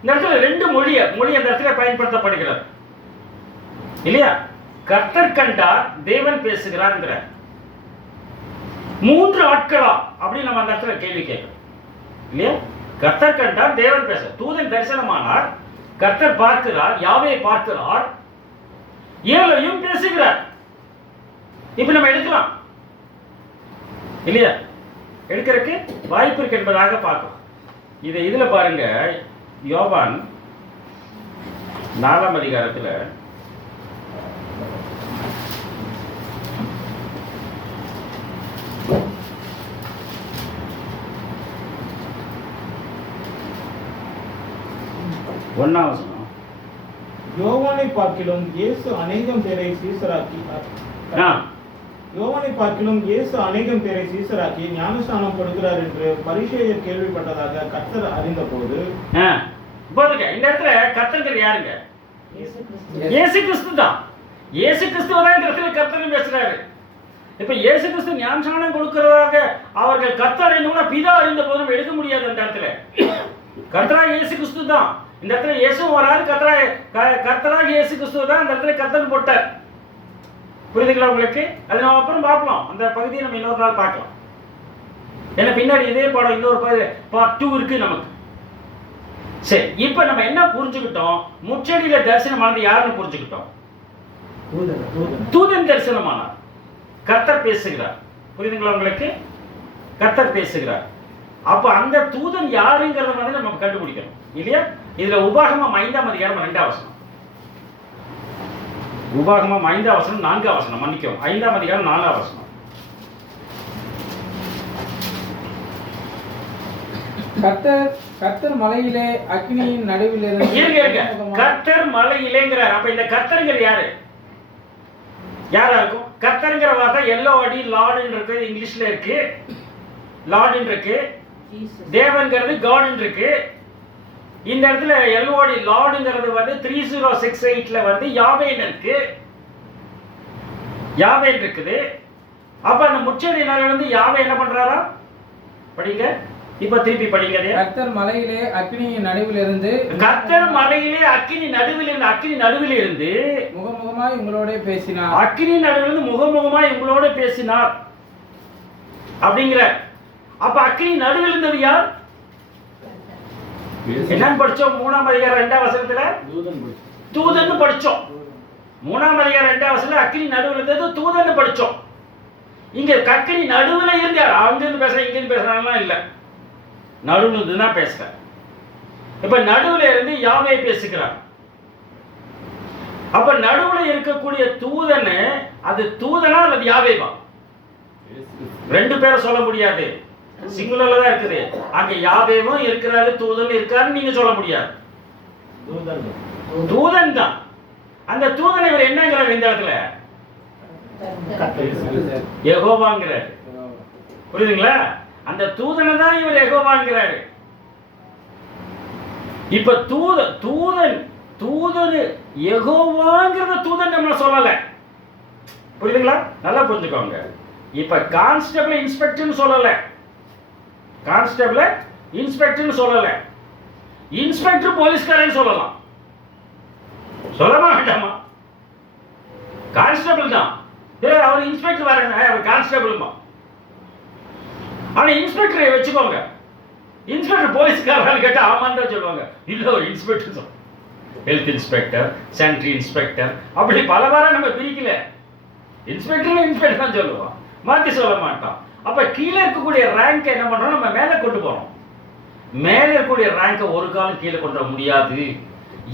இந்த இடத்துல 2 மொழி அந்த இடத்துல பயன்படுத்தப்படுகிறது இல்லையா? கர்த்தர் கண்டார், தேவன் பேசுகிறார். 3 ஆட்களா அப்படி நம்ம அந்த இடத்துல கேள்வி கேட்கிறோம் இல்லையா? கர்த்தர் கண்டார், தேவன் பேச, தூதன் தரிசனமானார், கர்த்தர் பார்க்கிறார், யாவே பார்க்கிறார், ஏலோயும் பேசுகிறார். இப்ப நம்ம எடுக்கலாம் இல்லையா? எடுக்கிறதுக்கு வாய்ப்பு இருக்கு என்பதாக பார்க்கலாம். இதுல பாருங்க, யோவான் 4ஆம் அதிகாரத்துல ஒன்னாவது யோவானை பார்க்கிலும் இயேசு அநேகம் பேரை சீசராக்கி ஞானஸ்நானம் கொடுக்கிறார் என்று பரிசேயர் கேள்விப்பட்டதாக கர்த்தர் அறிந்த போது. இந்த இடத்துல கர்த்தர் யாருங்க? இயேசு கிறிஸ்து தான். இயேசு கிறிஸ்து தான் இந்த இடத்துல கர்த்தர் பேசுறாரு. இப்ப இயேசு கிறிஸ்து ஞானஸ்நானம் கொடுக்கிறதாக அவர்கள் கர்த்தர் அறிந்தோம்னா பிதா அறிந்த போதும் எடுக்க முடியாது. அந்த இடத்துல கர்த்தராக இயேசு கிறிஸ்து தான். இந்த இடத்துல இயேசுவும் வராரு, கர்த்தராக இயேசு கிறிஸ்து தான் இந்த இடத்துல கர்த்தர் போட்டார். புரியுதுங்களா உங்களுக்கு? அது நம்ம அப்புறம் பார்க்கலாம். அந்த பகுதியை நம்ம இன்னொரு நாள் பார்க்கலாம். ஏன்னா பின்னாடி இதே பாடம் இன்னொரு பார்ட் 2 இருக்கு நமக்கு. சரி, இப்ப நம்ம என்ன புரிஞ்சுக்கிட்டோம்? முச்செடியில தரிசனமானது யாருன்னு புரிஞ்சுக்கிட்டோம்? தூதன் தரிசனமானார், கர்த்தர் பேசுகிறார். புரியுதுங்களா உங்களுக்கு? கர்த்தர் பேசுகிறார். அப்ப அந்த தூதன் யாருங்கிறத வந்து நம்ம கண்டுபிடிக்கணும் இல்லையா? இதுல உபாகமம் 5ஆம் அதிகாரம் 2ஆம் வசனம். உபாகமம் 5ஆம் வசனம் 4ஆம் வசனம், மன்னிக்கவும், 5ஆம் அதிகாரம் 4ஆம் வசனம். கர்த்தர் மலையிலே அக்னியின் நடுவில் இருங்க. கர்த்தர் மலையிலேங்கிறார். அப்ப இந்த கர்த்தர்ங்கிற யாரா இருக்கும்? கர்த்தர்ங்கிற வார்த்தை LORD, லார்டுன்னு இருக்கு, இங்கிலீஷ்ல இருக்கு. லார்டுன்னு இருக்கு, தேவன்கிறது காட்ன்னு இருக்கு. இந்த இடத்துல LORD லார்டுங்கிறது வந்து 3068ல வந்து யாவேன்னு இருக்கு, யாவேன் இருக்குது. அப்ப அந்த முச்செடியினால வந்து யாவே என்ன பண்றாரா? படிங்க, இப்ப திருப்பி படிங்க. கர்த்தர் மலையிலே அக்னியின் நடுவில் இருந்து, கர்த்தர் மலையிலே அக்னி நடுவில் இருந்து முகமுகமாய் உங்களோட பேசினார். அக்னி நடுவில் இருந்து முகமுகமாய் உங்களோட பேசினார் அப்படிங்கிற. அப்ப அக்னி நடுவில் இருந்தது யார்? என்னன்னு படிச்சோம்? 3ஆம் அதிகாரம் 2ஆம் வசனத்துல தூதன்னு படிச்சோம். 3ஆம் அதிகாரம் 2ஆம் வசனத்துல அக்னி நடுவில் இருந்தது தூதன்னு படிச்சோம். இங்க அக்னி நடுவில் இருந்து யார்? அங்க இருந்து பேசுற, இங்க இருந்து பேசுறாங்கலாம் இல்ல, நடுவில் இருந்து தான் பேசுற. இப்ப நடுவில் இருந்து யாவே பேசுகிறார். அப்ப நடுவுல இருக்கக்கூடிய தூதன், அது தூதனா அல்லது யாவேவா? 2 பேரை சொல்ல முடியாது, சிங்குலர்ல தான் இருக்குது. அங்க யாவேவும் இருக்கிறாரு, தூதன் இருக்காரு நீங்க சொல்ல முடியாது. தூதன் தான். அந்த தூதனை இவர் என்னங்கிறார் இந்த இடத்துல? யெகோவாங்கிறாரு. புரியுதுங்களா? அந்த தூதனை தான் இவர் யெகோவாங்கிறாரு. இப்ப தூதன் யெகோவாங்கிறத தூதன் நம்ம சொல்லல. புரியுதுங்களா? நல்லா புரிஞ்சுக்கோங்க. இப்ப கான்ஸ்டபிள் இன்ஸ்பெக்டர்னு சொல்லல. கான்ஸ்டபிள் இன்ஸ்பெக்டர்னு சொல்லல. இன்ஸ்பெக்டர் போலீஸ்காரன்னு சொல்லலாம். சொல்லமா வேண்டாமா? கான்ஸ்டபிள் தான். அவர் இன்ஸ்பெக்டர் வரங்க, அவர் கான்ஸ்டபிள் தான். ஆனா இன்ஸ்பெக்டரை வச்சுக்கோங்க. இன்ஸ்பெக்டர் போலீஸ்காரன்னு கேட்டா ஆமான்னு தான் சொல்லுவாங்க. இல்ல ஒரு இன்ஸ்பெக்டர் சொல்லுவாங்க. ஹெல்த் இன்ஸ்பெக்டர், சானிட்டரி இன்ஸ்பெக்டர், அப்படி பல வாரம் நம்ம பிரிக்கல. இன்ஸ்பெக்டர் தான் சொல்லுவோம், மாற்றி சொல்ல மாட்டோம். அப்ப கீழே இருக்கக்கூடிய ரேங்க் என்ன பண்றோம், நம்ம மேலே கொண்டு போறோம். மேலே இருக்கக்கூடிய ரேங்கை ஒரு காலம் கீழே கொண்டு வர முடியாது.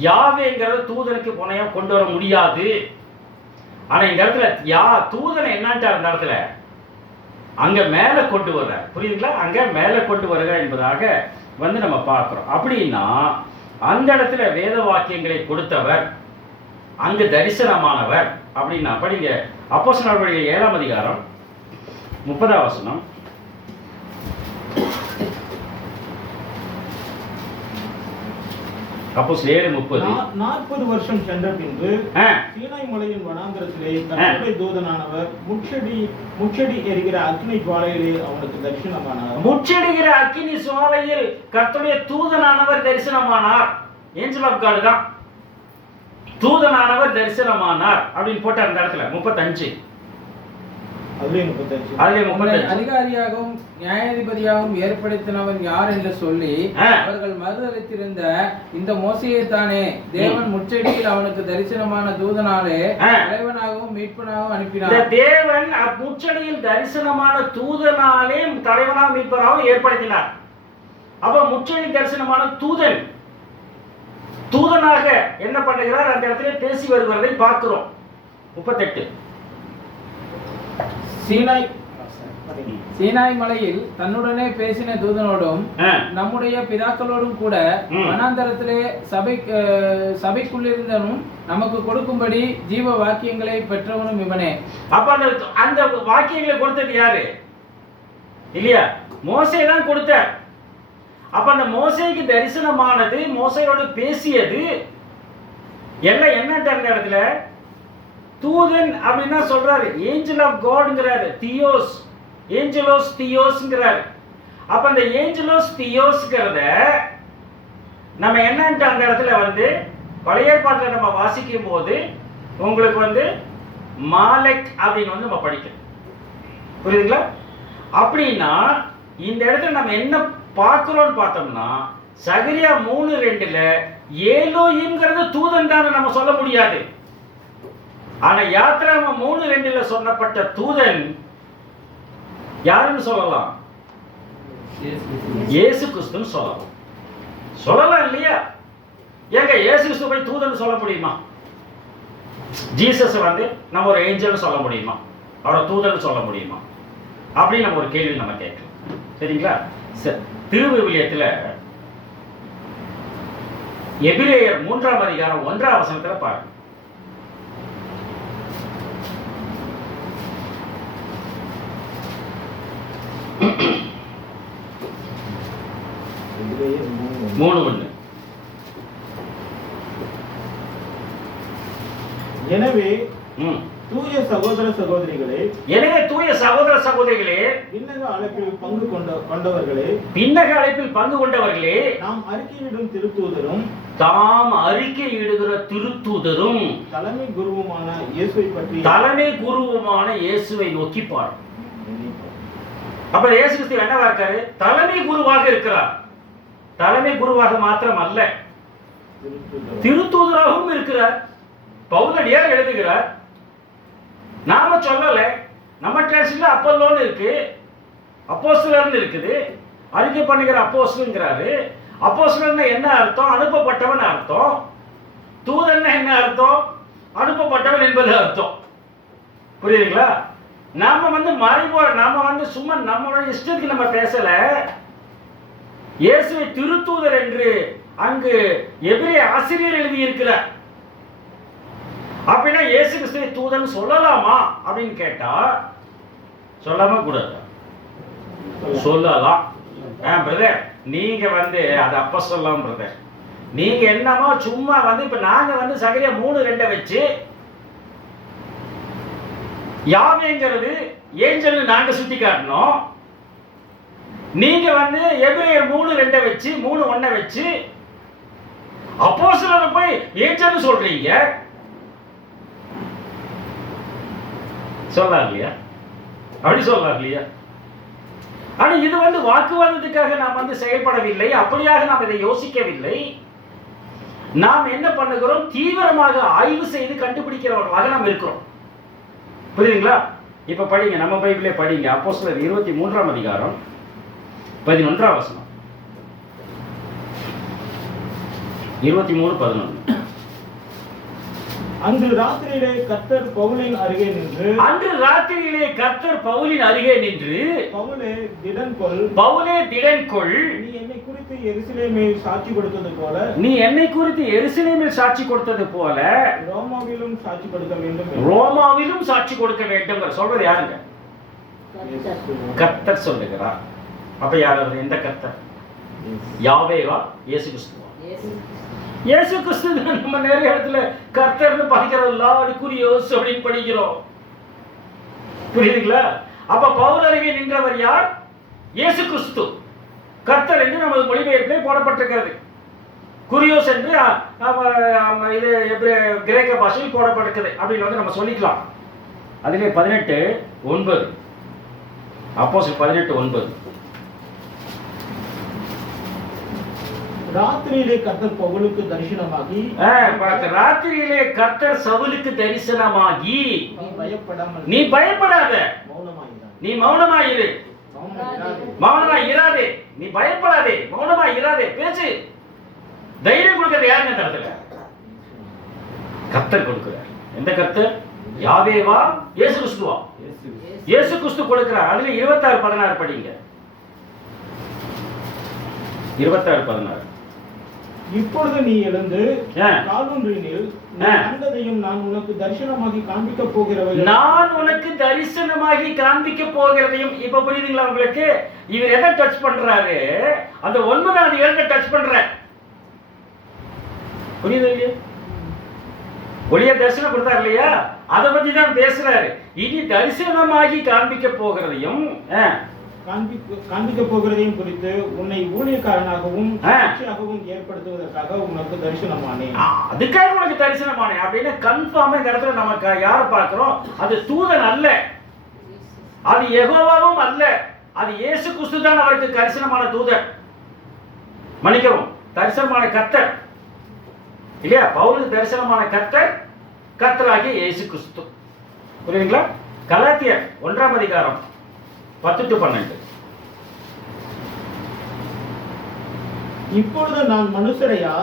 யாவேங்கிறத தூதனுக்கு புனையா கொண்டு வர முடியாது. ஆனா இந்த இடத்துல தூதனை என்னன்ட்டார் இந்த இடத்துல அங்க மேலே கொண்டு வர்ற. புரியுதுங்களா? அங்க மேலே கொண்டு வருக என்பதாக நம்ம பார்க்கிறோம். அப்படின்னா அந்த இடத்துல வேத வாக்கியங்களை கொடுத்தவர், அங்கு தரிசனமானவர். அப்படின்னா படிங்க அப்போஸ்தலர்கள் 7ஆம் அதிகாரம் 30ஆம் வசனம். அப்போஸ்தலர் 7:30. 40 வருஷம் சென்ற பின்பு சீனாய் மலையின் வனாந்தரத்திலே கர்த்தருடைய தூதனானவர் முச்செடி எரிகிற அக்கினி ஜுவாலையிலே அவனுக்கு தரிசனமானார். முச்செடிகிற அக்கினி ஜுவாலையில் கர்த்தருடைய தூதனானவர் தரிசனமானார். ஏஞ்சல் ஆஃப் காட் தான் தூதனானவர் தரிசனமானார் அப்படின்னு போட்டார் அந்த இடத்துல 35. அதிகாரியாகவும் நியாயாதிபதியாகவும் ஏற்படுத்தினவன் யார் என்று சொல்லி அவர்கள் மறுதலித்திருந்த இந்த மோசையை தானே தேவன் முச்செடியில் அவனுக்கு தரிசனமான தூதனாலே தலைவனாகவும் மீட்பனாகவும் அனுப்பினார். தேவன் முச்செடியில் தரிசனமான தூதனாலே தலைவனாகவும் மீட்பனாகவும் ஏற்படுத்தினார். அப்ப முச்செடி தரிசனமான தூதனாக என்ன பண்ணுகிறார் அந்த இடத்துல பேசி வருவதை பார்க்கிறோம். 38. சீனாய் மலையில் தன்னுடனே பேசின தூதனோடும் நம்முடைய பிதாக்களோடும் கூட வனாந்தரத்திலே சபைக்குள்ளிருந்தனும் நமக்கு கொடுக்கும்படி ஜீவ வாக்கியங்களை பெற்றவனும் இவனே. அப்ப அந்த வாக்கியங்களை கொடுத்தது யாரு? இல்லையா? மோசே தான் கொடுத்தார். அப்ப அந்த மோசேக்கு தரிசனமானது, மோசையோடு பேசியது எல்லாம் என்னட்ட அந்த இடத்துல தூதன் அப்படின்னா சொல்றாரு. ஏஞ்சல் ஆஃப் காட்ங்கிறாரு. தியோஸ், ஏஞ்சலோஸ் தியோஸ்ங்கிறாரு. அப்ப அந்த ஏஞ்சலோஸ் தியோஸ்ங்கிறத நம்ம என்னன்ட்டு அந்த இடத்துல பழைய ஏற்பாட்டில் நம்ம வாசிக்கும் போது உங்களுக்கு மாலக் அப்படின்னு நம்ம படிக்கணும். புரியுதுங்களா? அப்படின்னா இந்த இடத்துல நம்ம என்ன பார்க்கிறோம்னு பார்த்தோம்னா சகரியா 3:2 ஏலோயிம்ங்கிறது தூதன் தான் நம்ம சொல்ல முடியாது. ஆனா யாத்ராகமம் 3:2 சொன்னப்பட்ட தூதன் யாருன்னு சொல்லலாம்? இயேசு கிறிஸ்துன்னு சொல்லலாம் இல்லையா? ஏங்க இயேசு கிறிஸ்துவை தூதன் சொல்ல முடியுமா? ஜீசஸ் நம்ம ஒரு ஏஞ்சல் சொல்ல முடியுமா? அவரை தூதன் சொல்ல முடியுமா? அப்படின்னு நம்ம ஒரு கேள்வி நம்ம கேட்கலாம். சரிங்களா? திருவிவிலியத்தில் எபிரேயர் 3ஆம் அதிகாரம் 1ஆம் வசனத்துல பாருங்க. எனவே தூய சகோதர சகோதரிகளே, விண்ணக அழைப்பில் பங்கு கொண்டவர்களே, நாம் அறிக்கையிடும் திருத்தூதரும் தலைமை குருவுமான இயேசுவை நோக்கி பார். அப்ப இயேசு கிறிஸ்து என்னவா இருக்காரு? தலைமை குருவாக இருக்கிறார். தலைமை குருவாக மாத்திரம் அல்ல, திருத்தூதராகவும் இருக்கிறார். பவுலடியார் எழுதுகிறார். நாம சொல்லல, நம்ம டிரான்ஸ்லேஷன்ல அப்போஸ்தலன் இருக்கு, அப்போஸ்தலர்னு இருக்குது. அறிக்கை பண்ணுகிற அப்போஸ்தலன்ங்கறாரு. அப்போஸ்தலன்னா என்ன அர்த்தம்? அனுப்பப்பட்டவன் அர்த்தம். தூதன்னா என்ன அர்த்தம்? அனுப்பப்பட்டவன் என்பது அர்த்தம். புரியுதுங்களா? நாம நாம சும்மா நம்மளோட இஷ்டத்துக்கு நம்ம பேசல. இயேசுவை திருத்தூதர் என்று அங்கு எபிரேய ஆசிரியர் எழுதி இருக்கிறார். அப்படின்னா இயேசு கிறிஸ்துவை தூதன் சொல்லலாமா அப்படின்னு கேட்டா சொல்லாம கூடாது, சொல்லலாம். பிரதர் நீங்க வந்து அது அப்ப சொல்லலாம் பிரதர். நீங்க என்னமோ சும்மா வந்து இப்ப நாங்க வந்து சகரியா 3:2 வச்சு யாவேங்கிறது ஏஞ்சல் நாங்க சுட்டி காட்டணும். நீங்க வந்து எபிரேயர் 3:2 வச்சு 3:1 வச்சு அப்போஸ்தலரை போய் ஏஞ்சல் சொல்றீங்க. சொல்லலாம் இல்லையா? அப்படி சொல்லலாம் இல்லையா? ஆனா இது வந்து வாக்குவாதத்துக்காக நாம் வந்து செயல்படவில்லை, அப்படியாக நாம் இதை யோசிக்கவில்லை. நாம் என்ன பண்ணுகிறோம்? தீவிரமாக ஆய்வு செய்து கண்டுபிடிக்கிறவர்களாக நாம் இருக்கிறோம். புரியுதுங்களா? இப்ப படிங்க, நம்ம பைபிளே படிங்க. அப்போஸ்தலர் 23ஆம் அதிகாரம் 11ஆம் வசனம். 23:11. அன்று ராத்திரியிலே கர்த்தர் பவுலின் அருகே நின்று பவுலே திடன் கொள், நீ என்னை குறித்து எருசலேமில் சாட்சி கொடுத்தது போல ரோமாவிலும் சாட்சி கொடுக்க வேண்டும். சொல்றது யாருங்க? கர்த்தர் சொல்லுகிறார். அப்ப யார் அவர்? எந்த கர்த்தர்? யாவேவா? இயேசு கிறிஸ்துவா? இயேசு கிறிஸ்து நம்ம நிறைய இடத்துல கர்த்தர்னு படிக்கிறோம், லார்ட் குரியோஸ் அப்படின்னு படிக்கிறோம். புரியுதுங்களா? அப்ப பவுல் அருகே நின்றவர் யார்? இயேசு கிறிஸ்து. கர்த்தர் என்று நமது மொழிபெயர்ப்பிலே போடப்பட்டிருக்கிறது. குரியோஸ் என்று இது கிரேக்க பாஷையில் போடப்பட்டிருக்கிறது அப்படின்னு வந்து நம்ம சொல்லிக்கலாம். அதிலே 18:9. அப்போஸ்தலர் 18:9. ராத்திரியிலே கர்த்தர் பவுலுக்கு தரிசனமாகி, ராத்திரியிலே கர்த்தர் சவுலுக்கு தரிசனமாகி, நீ பயப்படாத, நீ மௌனமாயிரு, மௌனமாயிராதே, நீ பயப்படாதே, மௌனமாயிராதே, பேசு. தைரியம் கொடுக்கிறது யாருங்க இந்த இடத்துல? கர்த்தர் கொடுக்கிறார். எந்த கர்த்தர்? யாவேவா? இயேசு கிறிஸ்துவா? இயேசு கிறிஸ்து கொடுக்கிறார். அதுல 26:16 படிங்க. 26:16. இப்பொழுது நீ எழுந்து காலொன்றினில் கண்டதையும் நான் உனக்கு தரிசனமாகி காண்பிக்க போகிறதையும். இப்ப புரியுதுங்களா உங்களுக்கு? இவர் எதை டச் பண்றாரு? அந்த 9வது எழுத்தை டச் பண்ற. புரியுது இல்லையா? ஒளிய தரிசனம் கொடுத்தாரு இல்லையா? அதை பத்தி தான் பேசுறாரு. இனி தரிசனமாகி காண்பிக்க போகிறதையும் குறித்து உன்னை ஊழியக்காரனாகவும் சாட்சியாகவும் ஏற்படுத்துவதற்காக உனக்கு தரிசனமானேன். அதுக்காக உனக்கு தரிசனமானேன் அப்படின்னு கன்ஃபார்மா இந்த இடத்துல நமக்கு யாரை பார்க்கிறோம்? அது தூதன் அல்ல, அது யெகோவாவும் அல்ல, அது இயேசு கிறிஸ்து தான் அவருக்கு தரிசனமான தூதன். மன்னிக்கவும், தரிசனமான கர்த்தர் இல்லையா? பவுலுக்கு தரிசனமான கர்த்தர் கர்த்தராகிய இயேசு கிறிஸ்து. புரியுதுங்களா? கலாத்தியர் 1ஆம் அதிகாரம் 10-12. இப்பொழுது நான் மனுஷரையா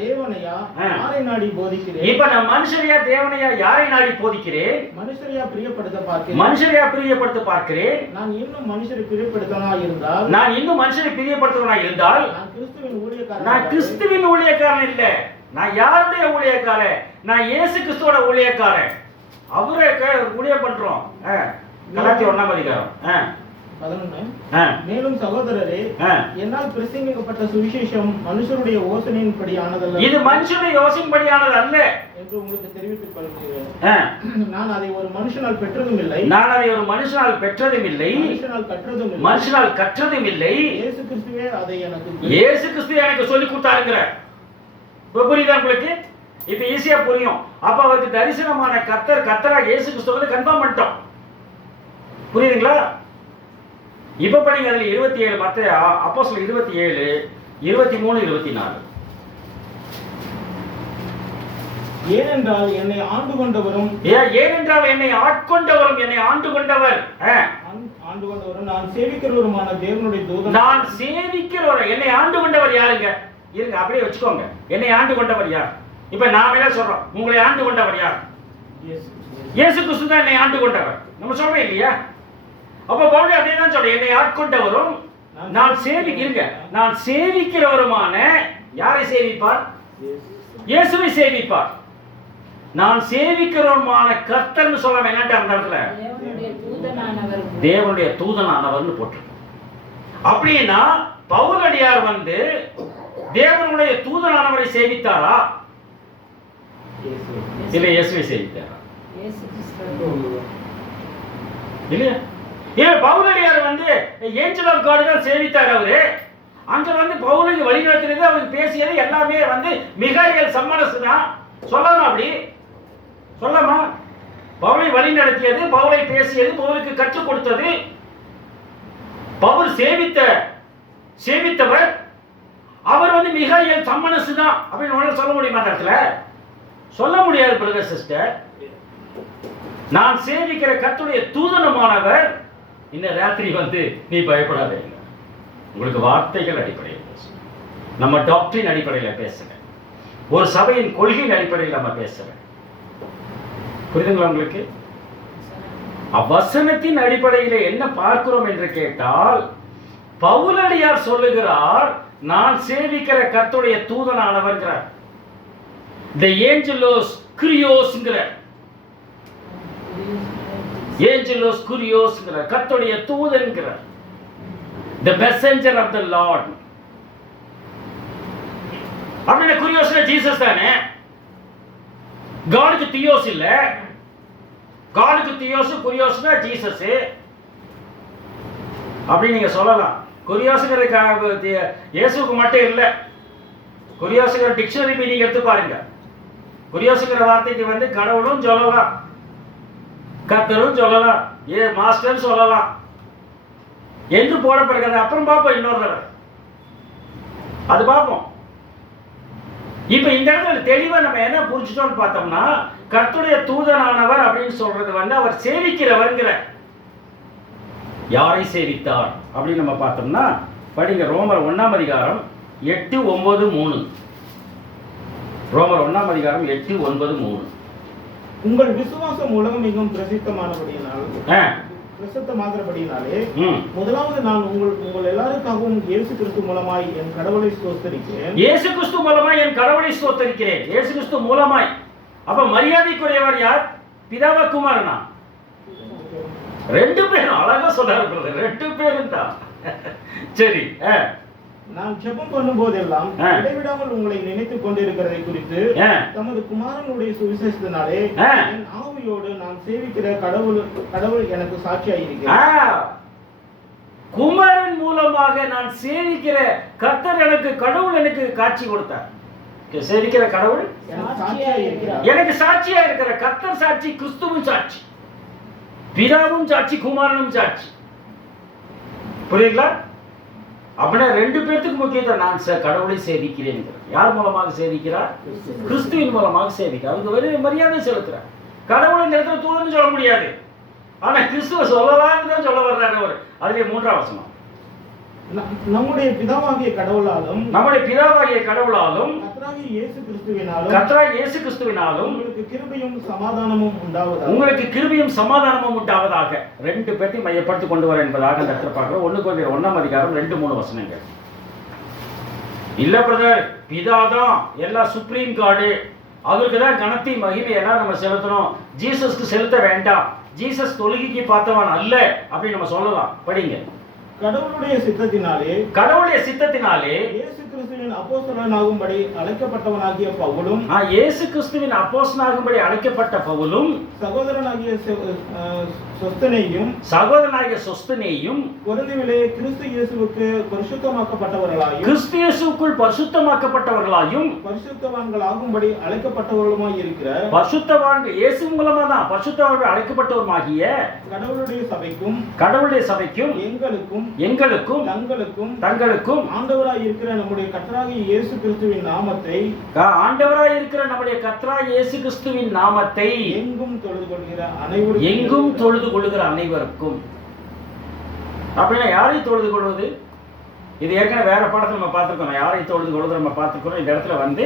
தேவனையா யாரை நாடி போதிக்கிறேன்? இப்ப நான் மனுஷரையா தேவனையா யாரை நாடி போதிக்கிறேன்? மனுஷரையா பிரியப்படுத்த பார்க்கிறேன். நான் இன்னும் மனுஷரை பிரியப்படுத்தவனா இருந்தால் நான் கிறிஸ்துவின் ஊழியக்காரன் இல்ல. நான் யாருடைய ஊழியக்காரன்? நான் இயேசு கிறிஸ்துவோட ஊழியக்காரன். அவரே ஊழியம் பண்றோம். கலாத்தியர் 1ஆம் அதிகாரம் 11. மேலும் சகோதரரே, என்னால் பிரசங்கிக்கப்பட்ட சுவிசேஷம் மனுஷருடைய யோசனையின்படி ஆனதல்ல. இது மனுஷருடைய யோசனையின்படியானது அல்ல என்று உங்களுக்கு தெரிவித்துக் கொள்கிறேன். நான் அதை ஒரு மனுஷனால் பெற்றதும் இல்லை, மனுஷனால் கற்றதும் இல்லை. இயேசு கிறிஸ்துவே எனக்கு சொல்லி கொடுத்தாருங்கிற. புரியுதா உங்களுக்கு? இப்ப ஈஸியா புரியும். அப்ப அவருக்கு தரிசனமான கர்த்தராக இயேசு கிறிஸ்துவை கன்ஃபார்ம் பண்ணிட்டோம். புரியுதுங்களா? இப்ப படிங்க. அதுல 27 மத்த அப்போஸ்தலர் 27 23 24. ஏனென்றால் என்னை ஆண்டு கொண்டவரும் நான் சேவிக்கிறவருமான தேவனுடைய தூதன். நான் சேவிக்கிறவர் என்னை ஆண்டு கொண்டவர் யாருங்க? இருங்க, அப்படியே வச்சுக்கோங்க. என்னை ஆண்டு கொண்டவர் யார்? இப்ப நாம என்ன சொல்றோம்? உங்களை ஆண்டு கொண்டவர் யார்? இயேசு கிறிஸ்து தான் என்னை ஆண்டு கொண்டவர். நம்ம சொல்றோம் இல்லையா? அப்ப பவுல் அதே தான் சொல்றேன். என்னை ஆட்கொண்டவரும் நான் சேவிக்கிறவருமான யாரை சேவிப்பார்? இயேசுவை சேவிப்பார். நான் சேவிக்கிறவருமான கர்த்தர்னு சொல்ல என்னட்ட அந்த இடத்துல தேவனுடைய தூதனானவர் தேவனுடைய தூதனானவர்னு போட்டிருக்கு. அப்படின்னா பவுலடியார் வந்து தேவனுடைய தூதனானவரை சேவித்தாரா இல்ல இயேசுவை சேவித்தாரா இயேசு கிறிஸ்து இல்லையா? ஏன் பவுலடியார் வந்து ஏஞ்சல் ஆஃப் காட் தான் சேவித்தார். அவரு அங்க வந்து பவுலுக்கு வழிநடத்தினது, அவருக்கு பேசியது எல்லாமே வந்து மிகாயேல் சம்மனசு தான். சொல்லலாம், அப்படி சொல்லமா? பவுலை வழி நடத்தியது, பவுலை பேசியது, பவுலுக்கு கற்றுக் கொடுத்தது, பவுல் சேவித்தவர் அவர் வந்து மிகாயேல் சம்மனசு தான் அப்படின்னு சொல்ல முடியுமா? அந்த இடத்துல சொல்ல முடியாது பிரதர் சிஸ்டர். நான் சேவிக்கிற கர்த்தருடைய தூதனமானவர் இந்த ராத்திரி வந்து நீ பயப்படாதே, உங்களுக்கு வார்த்தைகள் அடிப்படையில் பேசுங்க, நம்ம டாக்டரின் அடிப்படையில் பேசுங்க, ஒரு சபையின் கொள்கையின் அடிப்படையில் நம்ம பேசுறேன். புரியுதுங்களா உங்களுக்கு? வசனத்தின் அடிப்படையில் என்ன பார்க்கிறோம் என்று கேட்டால், பவுலடியார் சொல்லுகிறார் நான் சேவிக்கிற கர்த்தருடைய தூதனானவர்ங்கிறார். the angelos kuriosங்கற ஏஞ்சலோஸ் குரியோஸ்ங்கற கர்த்தருடைய தூதன்ங்கற the messenger of the lord. அப்படினா குரியோஸ்னா ஜீசஸ் தானே. காட்க்கு தியோஸ் இல்ல, காட்க்கு தியோஸ் குரியோஸ்னா ஜீசஸ் அப்படி நீங்க சொல்லலாம். குரியோஸ்ங்கற இயேசுவுக்கு மட்டும் இல்ல, குரியோஸ்ங்கற டிக்ஷனரி மீனிங் எடுத்து பாருங்க. குரியோஸ்ங்கற வார்த்தைக்கு வந்து கடவுளும் சொல்லலாம், கர்த்தரும் சொல்லலாம், மாஸ்டர் சொல்லலாம் என்று போடப்படுகிறது. அப்புறம் பார்ப்போம், இன்னொரு தடவை அது பார்ப்போம். இப்ப இந்த இடத்துல தெளிவா நம்ம என்ன புரிஞ்சுட்டோம்னு பார்த்தோம்னா, கர்த்தருடைய தூதனானவர் அப்படின்னு சொல்றது வந்து அவர் சேவிக்கிறவர்ங்கிற. யாரை சேவித்தார் அப்படின்னு நம்ம பார்த்தோம்னா, படிங்க ரோமர் 1ஆம் அதிகாரம் 8, 9, 3. ரோமர் 1ஆம் அதிகாரம் 8, 9, 3. உங்கள் விசுவாசம் உலகம் எங்கும் பிரசித்தமாகிறபடியினாலே முதலாவது நான் உங்கள் எல்லாருக்காகவும் இயேசு கிறிஸ்து மூலமாய் என் கடவுளை ஸ்தோத்தரிக்கிறேன். இயேசு கிறிஸ்து மூலமாய் என் கடவுளை ஸ்தோத்தரிக்கிறேன். இயேசு கிறிஸ்து மூலமாய். அப்ப மரியாதைக்குரியவர் யார்? பிதாவா குமாரனா? ரெண்டு பேரும். அழகா சொல்றாரு பிரதர், ரெண்டு பேரும் தான். சரி, நான் ஜெபம் பண்ணும் போதெல்லாம் இடைவிடாமல் உங்களை நினைத்துக் கொண்டிருக்கிறதை குறித்து தமது குமாரனுடைய சுவிசேஷத்தினாலே என் ஆவியோடு நான் சேவிக்கிற கடவுள் எனக்கு சாட்சியாயிருக்கிறார். குமாரன் மூலமாக நான் சேவிக்கிற கர்த்தர் கடவுள் எனக்கு காட்சி கொடுத்தார். சேவிக்கிற கடவுள் எனக்கு சாட்சியா இருக்கிற கர்த்தர் சாட்சி, கிறிஸ்துவும் சாட்சி, பிதாவும் சாட்சி, குமாரனும் சாட்சி. புரியுங்களா? அப்படின்னா ரெண்டு பேர்த்துக்கு முக்கியத்துவம். நான் கடவுளை சேவிக்கிறேன். யார் மூலமாக சேவிக்கிறார்? கிறிஸ்துவின் மூலமாக சேவிக்கிறார். அதுக்கு வெறும் மரியாதை செலுத்துறார். கடவுளை இந்த இடத்துல தூதன்னு சொல்ல முடியாது, ஆனா கிறிஸ்துவ சொல்லலாம்னு தான் சொல்ல வர்றாரு அவர். அதுல 3ஆம் வசனம், நம்முடைய பிதாவாகிய கடவுளாலும் கர்த்தராகிய இயேசு கிறிஸ்துவினாலும் உங்களுக்கு கிருபையும் சமாதானமும் உண்டாவதாக. ரெண்டு பேர்த்தையும் மையப்படுத்தி கொண்டு வர என்பதாக அந்த இடத்துல பார்க்கிறோம். 1 கொரிந்தியர் 1ஆம் அதிகாரம் 2, 3 வசனங்கள். இல்ல பிரதர், பிதாதான் எல்லா சுப்ரீம் கார்டு, அவருக்கு தான் கனத்தை மகிமை எல்லாம் நம்ம செலுத்தணும், ஜீசஸ்க்கு செலுத்த வேண்டாம், ஜீசஸ் தொழுகைக்கு பார்த்தவன் அல்ல அப்படின்னு நம்ம சொல்லலாம். படிங்க. கடவுளுடைய சித்தத்தினாலே இயேசு கிறிஸ்துவின் அப்போஸ்தலனாகும்படி அழைக்கப்பட்டவனாகிய பவுலும், இயேசு கிறிஸ்துவின் அப்போஸ்தலனாகும்படி அழைக்கப்பட்ட பவுலும், சகோதரனாகிய சொஸ்தனேயும் கொரிந்தியிலே கிறிஸ்து இயேசுவுக்கு பரிசுத்தமாக்கப்பட்டவர்களாயும் பரிசுத்தவான்களாகும்படி அழைக்கப்பட்டவர்களுமாய் இருக்கிற பரிசுத்தவான்கள் இயேசு மூலமா தான் பரிசுத்தவான்கள் அழைக்கப்பட்டவருமாகிய கடவுளுடைய சபைக்கும் எங்களுக்கும் தங்களுக்கும் ஆண்டவராய் இருக்கிற நம்முடைய கர்த்தராகிய இயேசு கிறிஸ்துவின் நாமத்தை எங்கும் தொழுது கொள்கிற அனைவருக்கும். அப்படின்னா யாரை தொழுது கொள்வது? இது ஏற்கனவே வேற பாடத்தில் நம்ம பார்த்துருக்கோம். யாரை தொழுது கொள்வது நம்ம பார்த்துருக்கோம். இந்த இடத்துல வந்து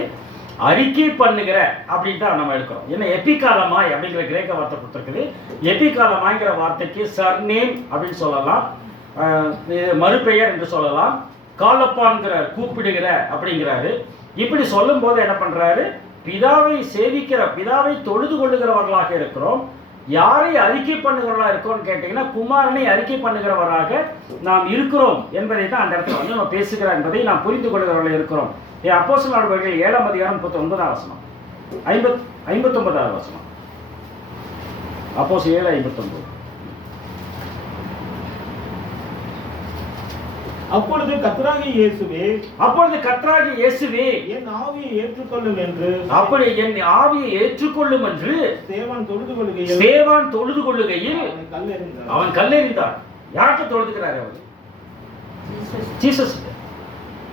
அறிக்கை பண்ணுகிற அப்படின்னு தான் நம்ம எடுக்கிறோம். என்ன எபிகாலமாய் அப்படிங்கிற கிரேக்க வார்த்தை கொடுத்துருக்குது. எபிகாலமாய்ங்கிற வார்த்தைக்கு சர்நேம் அப்படின்னு சொல்லலாம், மறுபெயர் என்று சொல்லலாம், காலப்பான்கிற கூப்பிடுகிற அப்படிங்கிறாரு. இப்படி சொல்லும் போது என்ன பண்றாரு பிதாவை சேவிக்கிற, பிதாவை தொழுது கொள்ளுகிறவர்களாக இருக்கிறோம். யாரை அறிக்கை பண்ணுகிறவர்களாக இருக்கோம்னு கேட்டீங்கன்னா குமாரனை அறிக்கை பண்ணுகிறவராக நாம் இருக்கிறோம் என்பதை தான் அந்த இடத்துல வந்து நம்ம பேசுகிறோம் என்பதை நாம் புரிந்து கொள்கிறவர்கள் இருக்கிறோம். அப்போஸ்தலர் நடவடிக்கைகள் 7ஆம் அதிகாரம் 39ஆம் வசனம், 59ஆவது வசனம். அப்போஸ்தலர் 7:59. அப்பொழுது கர்த்தராகிய இயேசுவே என் ஆவியை ஏற்றுக்கொள்ளும் என்று, அப்படி என் ஆவியை ஏற்றுக்கொள்ளும் என்று ஸ்தேவான் தொழுது கொள்ளுகையில் அவன் கல்லெறிந்தான். யார்கிட்ட தொழுதுகிறார் அவர்? ஜீசஸ்.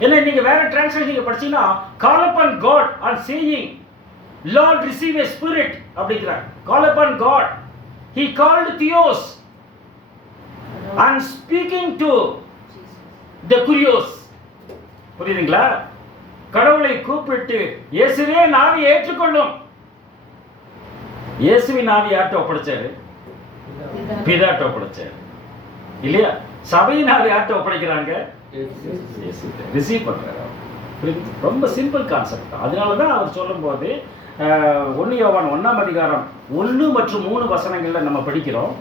என்ன நீங்க வேற டிரான்ஸ்லேஷன் படிச்சீங்கன்னா call upon God and saying Lord receive a spirit அப்படிங்கிறார். call upon God. He called Theos and speaking to the Kurios. புரியுதுங்களா? கடவுளை கூப்பிட்டு இயேசுவே நாவி ஏற்றுக்கொள்ளும். இயேசுவின் நாவி யார்கிட்ட ஒப்படைச்சாரு? பிதாட்ட ஒப்படைச்சாரு இல்லையா? சபையின் நாவி யார்கிட்ட ஒப்படைக்கிறாங்க? ரிசீவ் பண்றாரு. ரொம்ப சிம்பிள் கான்செப்ட். அதனால தான் அவர் சொல்லும் போது 1 யோவான் 1ஆம் அதிகாரம் 1 மற்றும் 3 வசனங்கள்ல நம்ம படிக்கிறோம்.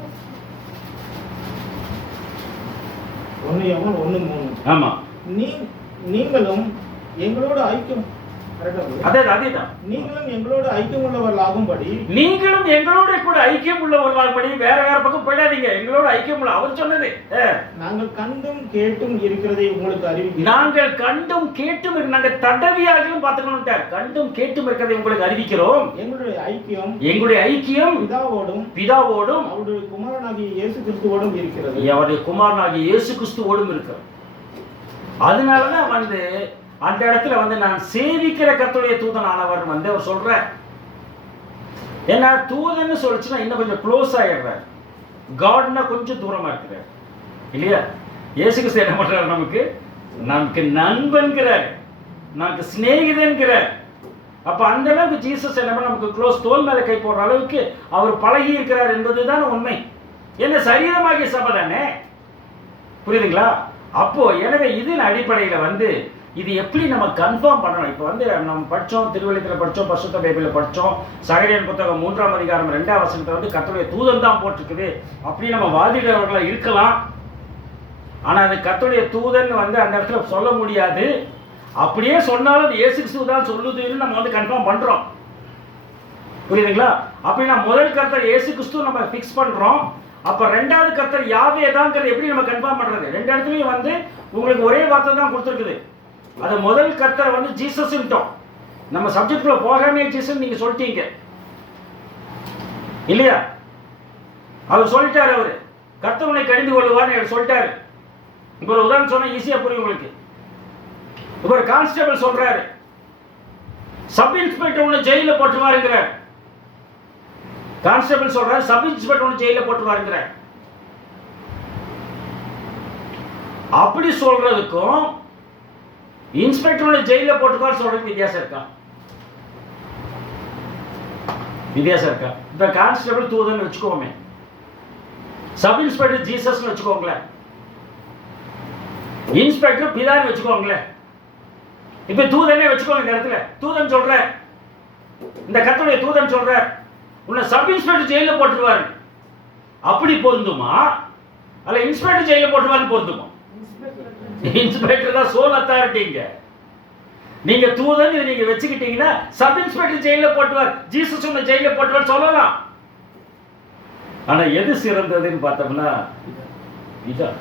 1 யோவான் 1:3. ஆமா. நீங்களும் எங்களோட ஐக்கியம், அதேதான். நீங்களும் எங்களோட ஐக்கியம் உள்ளவர்களாகும்படி, நீங்களும் எங்களோட கூட ஐக்கியம் உள்ளவர்களாகும்படி, வேற பக்கம் போயிடாதீங்க. எங்களோட ஐக்கியம் உள்ள அவர் சொன்னது. நாங்கள் கண்டும் கேட்டும் இருக்கிறதை உங்களுக்கு அறிவிக்கிறோம். நாங்கள் கண்டும் கேட்டும், நாங்கள் தடவியாகவும் பார்த்துக்கணும். கண்டும் கேட்டும் இருக்கிறதை உங்களுக்கு அறிவிக்கிறோம். எங்களுடைய ஐக்கியம் பிதாவோடும் அவருடைய குமாரனாகிய இயேசு கிறிஸ்துவோடும் இருக்கிறது. அவருடைய குமாரனாகிய இயேசு கிறிஸ்துவோடும் இருக்கிறது. அதனாலதான் வந்து அந்த இடத்துல வந்து நான் சேவிக்கிற கர்த்தருடைய தூதன் ஆனவர் வந்து அவர் சொல்ற. ஏன்னா தூதன்னு சொல்லிச்சுன்னா இன்னும் கொஞ்சம் க்ளோஸ் ஆயிடுறார். காட்னா கொஞ்சம் தூரமா இருக்கிறார் இல்லையா? இயேசு கிறிஸ்து என்ன பண்றாரு? நமக்கு நண்பன்கிறார், நமக்கு சிநேகிதன்கிறார். அப்ப அந்த அளவுக்கு ஜீசஸ் என்ன நமக்கு க்ளோஸ், தோல் மேல கை போடுற அளவுக்கு அவர் பழகி இருக்கிறார் என்பதுதான் உண்மை. என்ன சரீரமாகிய சபை தானே, புரியுதுங்களா? அப்போ எனவே இதன் அடிப்படையில வந்து இது எப்படி நம்ம கன்ஃபார்ம் பண்ணணும்? இப்போ வந்து நம்ம படித்தோம், திருவெளித்தில் படித்தோம், பரிசுத்த பைபிளில் படித்தோம், சகரியான் புத்தகம் 3ஆம் அதிகாரம் 2ஆம் வசனத்தை வந்து கர்த்தருடைய தூதன் தான் போட்டிருக்குது அப்படி நம்ம வாதிடுறவர்களாக இருக்கலாம். ஆனால் அது கர்த்தருடைய தூதன் வந்து அந்த இடத்துல சொல்ல முடியாது. அப்படியே சொன்னாலும் இயேசு கிறிஸ்து தான் சொல்லுதுன்னு நம்ம வந்து கன்ஃபார்ம் பண்ணுறோம். புரியுதுங்களா? அப்படின்னா முதல் கர்த்தர் இயேசு கிறிஸ்து நம்ம ஃபிக்ஸ் பண்ணுறோம். அப்போ ரெண்டாவது கர்த்தர் யாவே தான்ங்கிறது எப்படி நம்ம கன்ஃபார்ம் பண்ணுறது? ரெண்டு இடத்துலையும் வந்து உங்களுக்கு ஒரே வார்த்தை தான் கொடுத்துருக்குது. அது முதல் கர்த்தர் வந்து ஜீசஸ்ன்ட்டோம். நம்ம சப்ஜெக்ட்ல போகாமே ஜீசஸ் நீங்க சொல்லிட்டீங்க இல்லையா? அவர் சொல்லிட்டாரு, அவரு கர்த்தர் உன்னை கடிந்து கொள்ளுவார்னு சொல்லிட்டாரு. இப்போ ஒரு உதாரணம் சொன்னா ஈஸியா புரியும் உங்களுக்கு. இப்போ ஒரு கான்ஸ்டபிள் சொல்றாரு, சப் இன்ஸ்பெக்டர் உன்னை ஜெயில போட்டுவாருங்கிறார். கான்ஸ்டபிள் சொல்றாரு, சப் இன்ஸ்பெக்டர் உன்னை ஜெயில போட்டுவாருங்கிறார். அப்படி சொல்றதுக்கும் இன்ஸ்பெக்டரோட ஜெயில போட்டுக்கோன்னு சொல்றதுக்கு வித்தியாசம் இருக்கா? வித்தியாசம் இருக்கா? இப்ப கான்ஸ்டபிள் தூதன் வச்சுக்கோமே, சப் இன்ஸ்பெக்டர் ஜீசஸ் வச்சுக்கோங்களேன், இன்ஸ்பெக்டர் பிதான்னு வச்சுக்கோங்களேன். இப்ப தூதனே வச்சுக்கோங்க. இந்த இடத்துல தூதன் சொல்ற, இந்த கர்த்தருடைய தூதன் சொல்ற உன்னை சப் இன்ஸ்பெக்டர் ஜெயில போட்டுருவாரு, அப்படி பொருந்துமா? அல்ல இன்ஸ்பெக்டர் ஜெயில போட்டுருவாரு பொருந்துமா? இன்ஸ்பெக்டர் தான் சோல் அத்தாரிட்டிங்க. நீங்க தூதன் இதை நீங்க வச்சுக்கிட்டீங்கன்னா சப் இன்ஸ்பெக்டர் ஜெயில போட்டுவார், ஜீசஸ் உன்னை ஜெயில போட்டுவார் சொல்லலாம். ஆனா எது சிறந்ததுன்னு பார்த்தோம்னா இதான்.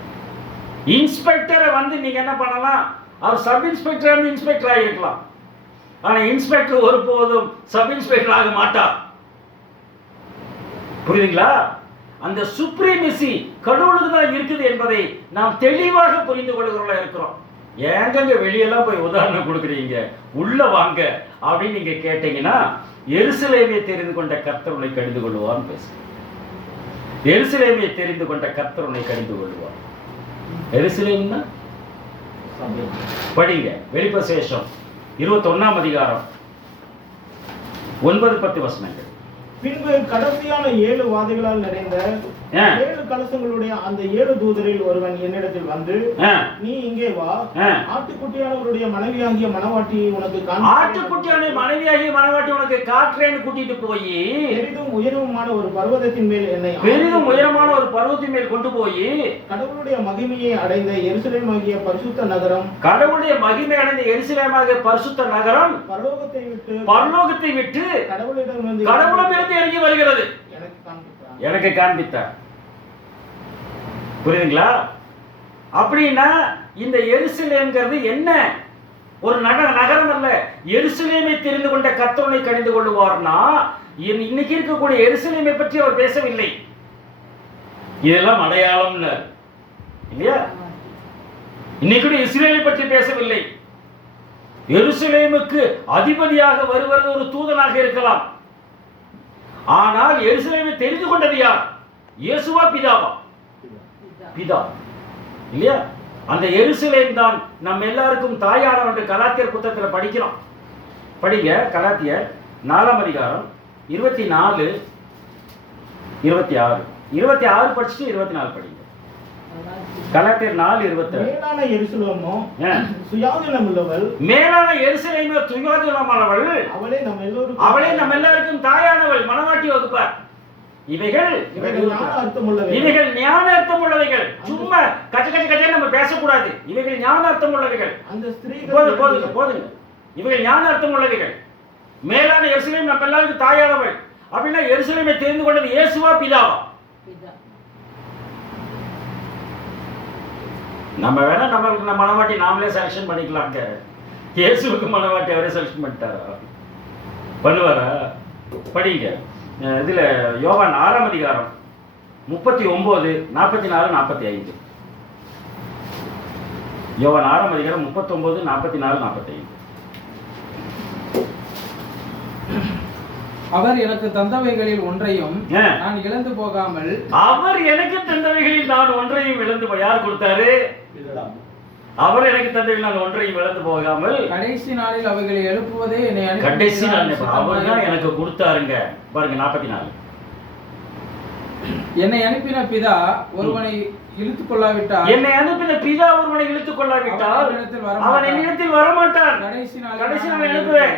இன்ஸ்பெக்டரை வந்து நீங்க என்ன பண்ணலாம், அவர் சப் இன்ஸ்பெக்டர் வந்து இன்ஸ்பெக்டர் ஆகிருக்கலாம். ஆனா இன்ஸ்பெக்டர் ஒருபோதும் சப் இன்ஸ்பெக்டர் ஆக மாட்டார். புரியுதுங்களா? அந்த சுப்ரீமசி கடவுளுக்கு தான் இருக்குது என்பதை நாம் தெளிவாக புரிந்து கொள்கிறவர்களா இருக்கிறோம். ஏங்க வெளியெல்லாம் போய் உதாரணம் கொடுக்குறீங்க, உள்ள வாங்க அப்படின்னு நீங்க கேட்டீங்கன்னா, எருசலேமை தெரிந்து கொண்ட கர்த்தர் உன்னை கடிந்து கொள்வார்னு பேசுங்க. எருசலேமை தெரிந்து கொண்ட கர்த்தர் உன்னை கடிந்து கொள்வார். எருசலேம்னா படிங்க, வெளிப்பசேஷம் 21ஆம் அதிகாரம் 9-10 வசனங்கள். பின்பு கடைசியான 7 வாதைகளால் நிறைந்த 7 கலசங்களுடைய அந்த 7 தூதரில் ஒருவன் என்னிடத்தில் வந்து, நீ இங்கே வா, ஆட்டுக்குட்டியானவருடைய மனைவியாகிய மணவாட்டியை உனக்கு ஆட்டுக்குட்டியான மனைவியாகிய மணவாட்டி உனக்கு காட்டுறேன்னு கூட்டிட்டு போய் பெரிதும் உயரமான ஒரு பர்வதத்தின் மேல் என்னை கொண்டு போய் கடவுளுடைய மகிமையை அடைந்த எருசலேமாகிய பரிசுத்த நகரம் பரலோகத்தை விட்டு கடவுளிடமிருந்து இறங்கி வருகிறது எனக்கு காண்பித்தார். புரியுதுங்களா? அப்படின்னா இந்த எருசலேம்ங்கிறது என்ன? ஒரு நகரம் அல்ல. எருசலேமை தெரிந்து கொண்ட கர்த்தரை கடிந்து கொள்ளுவார்னா இன்னைக்கு இருக்கக்கூடிய எருசலேமை பற்றி அவர் பேசவில்லை. இதெல்லாம் அடையாளம் இல்லையா? இன்னைக்கு இஸ்ரேலை பற்றி பேசவில்லை. எருசலேமுக்கு அதிபதியாக வருவது ஒரு தூதனாக இருக்கலாம். ஆனால் எருசலேமை தெரிந்து கொண்டது யார்? இயேசுவா பிதாவா? பிதா இல்லையா? அந்த எருசலேம் தான் நம்ம எல்லாருக்கும் தாயானவர் என்று கலாத்தியர் புத்தகத்தில் படிக்கிறோம். படிங்க, கலாத்தியர் 4ஆம் அதிகாரம் 24, 26. 26 படிச்சுட்டு 24 படிங்க. கலாத்தியர் 4:26. மேலான எருசலேமோ சுயாதீனமுள்ளவள், மேலான எருசலேமோ சுயாதீனமானவள், அவளே நம்ம எல்லாருக்கும் தாயானவள், மணவாட்டி வகுப்பார். இவைகள் ஞான அர்த்தம் உள்ளவைகள். சும்மா கச்ச நம்ம பேசக்கூடாது. இவைகள் ஞான அர்த்தம் உள்ளவைகள். போதுங்க. இவைகள் ஞான அர்த்தம் உள்ளவைகள். மேலான எருசலேம் நம்ம எல்லாருக்கும் தாயானவள். அப்படின்னா எருசலேமை தெரிந்து கொண்டது இயேசுவா பிதாவா? நம்ம வேணா நம்மளுக்கு மனவாட்டி நாமளே செலக்ஷன் பண்ணிக்கலாங்க. இயேசுவுக்கு மனவாட்டி அவரே செலக்ஷன் பண்ணிட்டாரா? பண்ணுவாரா? படிங்க. இதுல யோவான் 6ஆம் அதிகாரம் 39, 44, 45. யோவான் 6ஆம் அதிகாரம் 39, 44, 45. அவர் எனக்கு தந்தவைகளில் ஒன்றையும் நான் இழந்து போகாமல், அவர் எனக்கு தந்தவைகளில் நான் ஒன்றையும் இழந்து யார் கொடுத்தாரு? அவர் எனக்கு தந்தவைகளில் நான் ஒன்றையும் இழந்து போகாமல் கடைசி நாளில் அவைகளை எழுப்புவதே என்னை கடைசி நாள் அவர் தான் எனக்கு கொடுத்தாருங்க. பாருங்க 44. என்னை அனுப்பின பிதா ஒருவனை இழுத்துக் கொள்ளாவிட்டால் அவன் என்னிடத்தில் வரமாட்டான். கடைசி நாள் அனுப்புவேன்.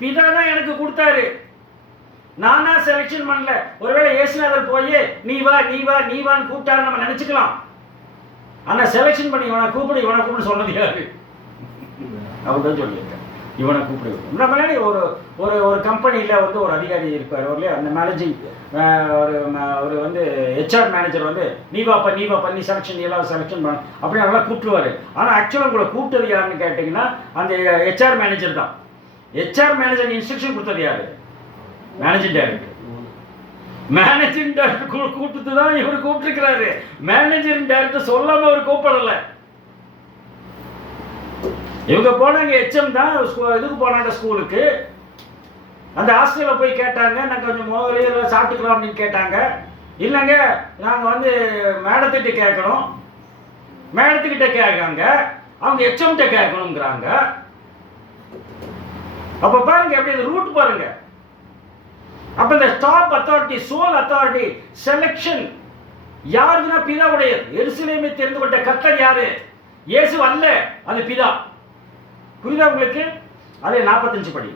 பிதா தான் எனக்கு கொடுத்தாரு. நானா செலக்ஷன் பண்ணல. ஒருவேளை இயேசுநாதர் போய் நீ வான்னு கூப்பிட்டாரு நம்ம நினைச்சுக்கலாம். ஆனா செலக்ஷன் பண்ணி இவனை கூப்பிடு சொன்னது யாரு? அவர் தான் சொல்லியிருக்காரு, இவனை கூப்பிடு. முன்னாடி ஒரு கம்பெனியில் வந்து ஒரு அதிகாரி இருப்பார். இல்லையா? அந்த மேனேஜிங் ஒரு வந்து ஹெச்ஆர் மேனேஜர் வந்து நீ வாப்பா நீ செலக்ஷன் எல்லாம் செலக்ஷன் பண்ண அப்படி நல்லா கூப்பிட்டுருவாரு. ஆனால் ஆக்சுவலாக உங்களை கூப்பிட்டது யாருன்னு கேட்டிங்கன்னா அந்த ஹெச்ஆர் மேனேஜர் தான். ஹெச்ஆர் மேனேஜர் இன்ஸ்ட்ரக்ஷன் கொடுத்தது யாரு? Managing director. மேனேஜிங் டைரக்டர் கூப்பிட்டு தான் இவர் கூப்பிட்டுருக்கிறாரு. மேனேஜிங் டைரக்டர் சொல்லாம அவர் கூப்பிடல. இவங்க போனாங்க, ஹெச்எம் தான் இதுக்கு போனாங்க ஸ்கூலுக்கு. அந்த ஹாஸ்டலில் போய் கேட்டாங்க, நாங்கள் கொஞ்சம் முதல்ல சாப்பிட்டுக்கலாம் அப்படின்னு கேட்டாங்க. இல்லைங்க நாங்கள் வந்து மேடத்திட்ட கேட்கணும். மேடத்துக்கிட்ட கேட்காங்க, அவங்க ஹெச்எம்கிட்ட கேட்கணுங்கிறாங்க. அப்போ பாருங்க எப்படி இந்த ரூட் பாருங்க. அப்ப இந்த top authority, sole authority, selection யாருன்னா பிதாவுடைய. எருசலேமை தெரிந்து கொண்ட கர்த்தர் யாரு? இயேசு அல்ல, அது பிதா. புரியுதா உங்களுக்கு? அதே 45 படி.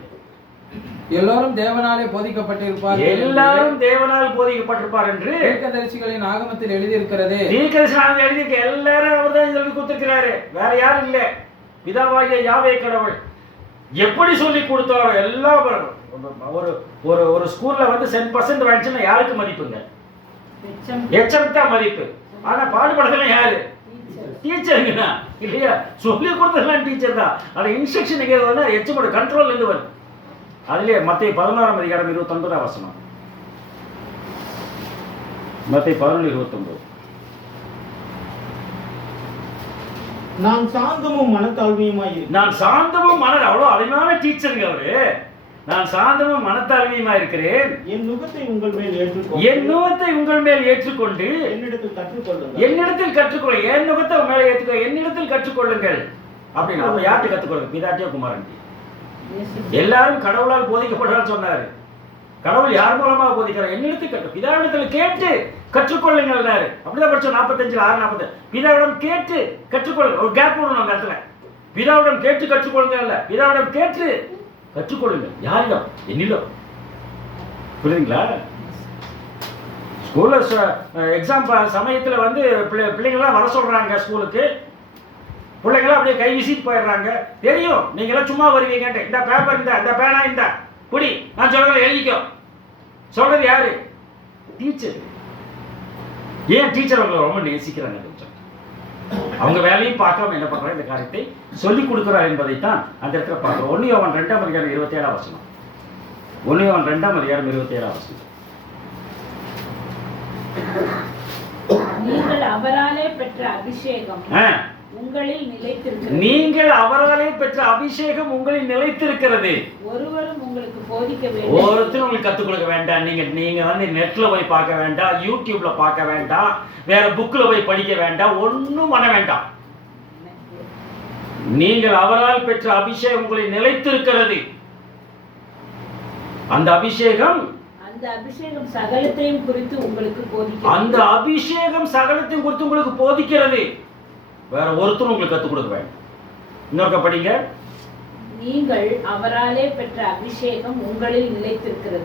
எல்லாரும் தேவனாலே போதிக்கப்பட்டிருப்பார். எல்லாரும் தேவனால் போதிக்கப்பட்டிருப்பார் என்று தீர்க்கதரிசிகளின் ஆகமத்தில் எழுதியிருக்கிறது. தீர்க்கதரிசிகள் எழுதியிருக்க எல்லாரும் அவர்தான் சொல்லி கொடுத்திருக்கிறாரு. வேற யாரும் இல்லை. பிதாவாகிய யாவே கடவுள் எப்படி சொல்லி கொடுத்தாரோ எல்லாம். ஒரு ஸ்கூல்ல வந்து 10% வாங்கிச்சுன்னா யாருக்கு மதிப்புங்க? ஹெச்எம் தான் மதிப்பு. ஆனா பாடுபடுறதுலாம் யாரு? டீச்சருங்கண்ணா இல்லையா? சொல்லி கொடுத்ததெல்லாம் டீச்சர் தான். ஆனா இன்ஸ்ட்ரக்ஷன் வந்து ஹெச்எம்மோட கண்ட்ரோல் இருந்து வருது. அதுலயே மத்தேயு 11ஆம் அதிகாரம் 29ஆம் வசனம். மத்தேயு 11:29. நான் சாந்தமும் மனத்தாழ்மையுமாய் அவ்வளோ அருமையான டீச்சருங்க அவரு. நான் சாந்தமும் மனத்தாழ்மையுமாய் இருக்கிறேன். என் நுகத்தை உங்கள் மேல் ஏற்றுக்கொண்டு என்னிடத்தில் கற்றுக்கொள்ள. என் நுகத்தை உங்க மேல ஏற்றுக்கொள்ள, என்னிடத்தில் கற்றுக்கொள்ளுங்கள். அப்படின்னா அப்ப யார்கிட்ட கற்றுக்கொள்ளுங்க? பிதாட்டியோ குமாரன்? எல்லாரும் கடவுளால் போதிக்கப்படுறான்னு சொன்னாரு. கடவுள் யார் மூலமா போதிக்கிறார்? என்னிடத்து பிதாவிடத்தில் கேட்டு கற்றுக்கொள்ளுங்கள். அப்படிதான் படிச்சோம் 45 6:40. பிதாவிடம் கேட்டு கற்றுக்கொள்ளுங்க. ஒரு கேப் விடணும் அந்த இடத்துல. பிதாவிடம் கேட்டு கற்றுக்கொள்ளுங்க, பிதாவிடம் கேட்டு கற்றுக்கொள்ளுங்கள். யாரிடம்? என்னிடம். புரியுதுங்களா? ஸ்கூல்ல எக்ஸாம் சமயத்தில் வந்து பிள்ளைங்களாம் வர சொல்றாங்க ஸ்கூலுக்கு. பிள்ளைங்களாம் அப்படியே கை வீசிட்டு போயிடுறாங்க. தெரியும் நீங்களாம் சும்மா வருவீங்கன்ட்டு. இந்த பேப்பர் இந்த பேனா இந்த புடி, நான் சொல்றதை எழுதிக்கோ. சொல்றது யாரு? டீச்சர். ஏன் டீச்சர் அவங்களை ரொம்ப நேசிக்கிறாங்க? அவங்க வேலையும் பார்க்காம என்ன பண்றாங்க? இந்த காரியத்தை சொல்லிக் கொடுக்கிறார் என்பதைத்தான் அந்த இடத்துல பார்க்கிறோம். 1 யோவான் 2:27. 1 யோவான் 2:27. நீங்கள் அவராலே பெற்ற அபிஷேகம் உங்களில் நிலைத்திருக்கிறது. நீங்கள் அவராலே பெற்ற அபிஷேகம் உங்களில் நிலைத்திருக்கிறது. ஒருவரும் உங்களுக்கு போதிக்க வேண்டாம். ஒருத்தரும் உங்களுக்கு கற்றுக் கொடுக்க வேண்டாம். நீங்க வந்து நெட்ல போய் பார்க்க வேண்டாம், யூடியூப்ல பார்க்க வேண்டாம், வேற புக்ல போய் படிக்க வேண்டாம், ஒன்றும் பண்ண வேண்டாம். நீங்கள் அவரால் பெற்ற அபிஷேகம் உங்களில் நிலைத்திருக்கிறது. அந்த அபிஷேகம் சகலத்தையும் குறித்து உங்களுக்கு போதிக்கிறது. அந்த அபிஷேகம் சகலத்தையும் குறித்து உங்களுக்கு போதிக்கிறது. வேற ஒருத்தரும் உங்களுக்கு கற்றுக் கொடுக்க வேண்டாம். இன்னொருக்க படிங்க. நீங்கள் அவராலே பெற்ற அபிஷேகம் உங்களில் நிலைத்திருக்கிறது.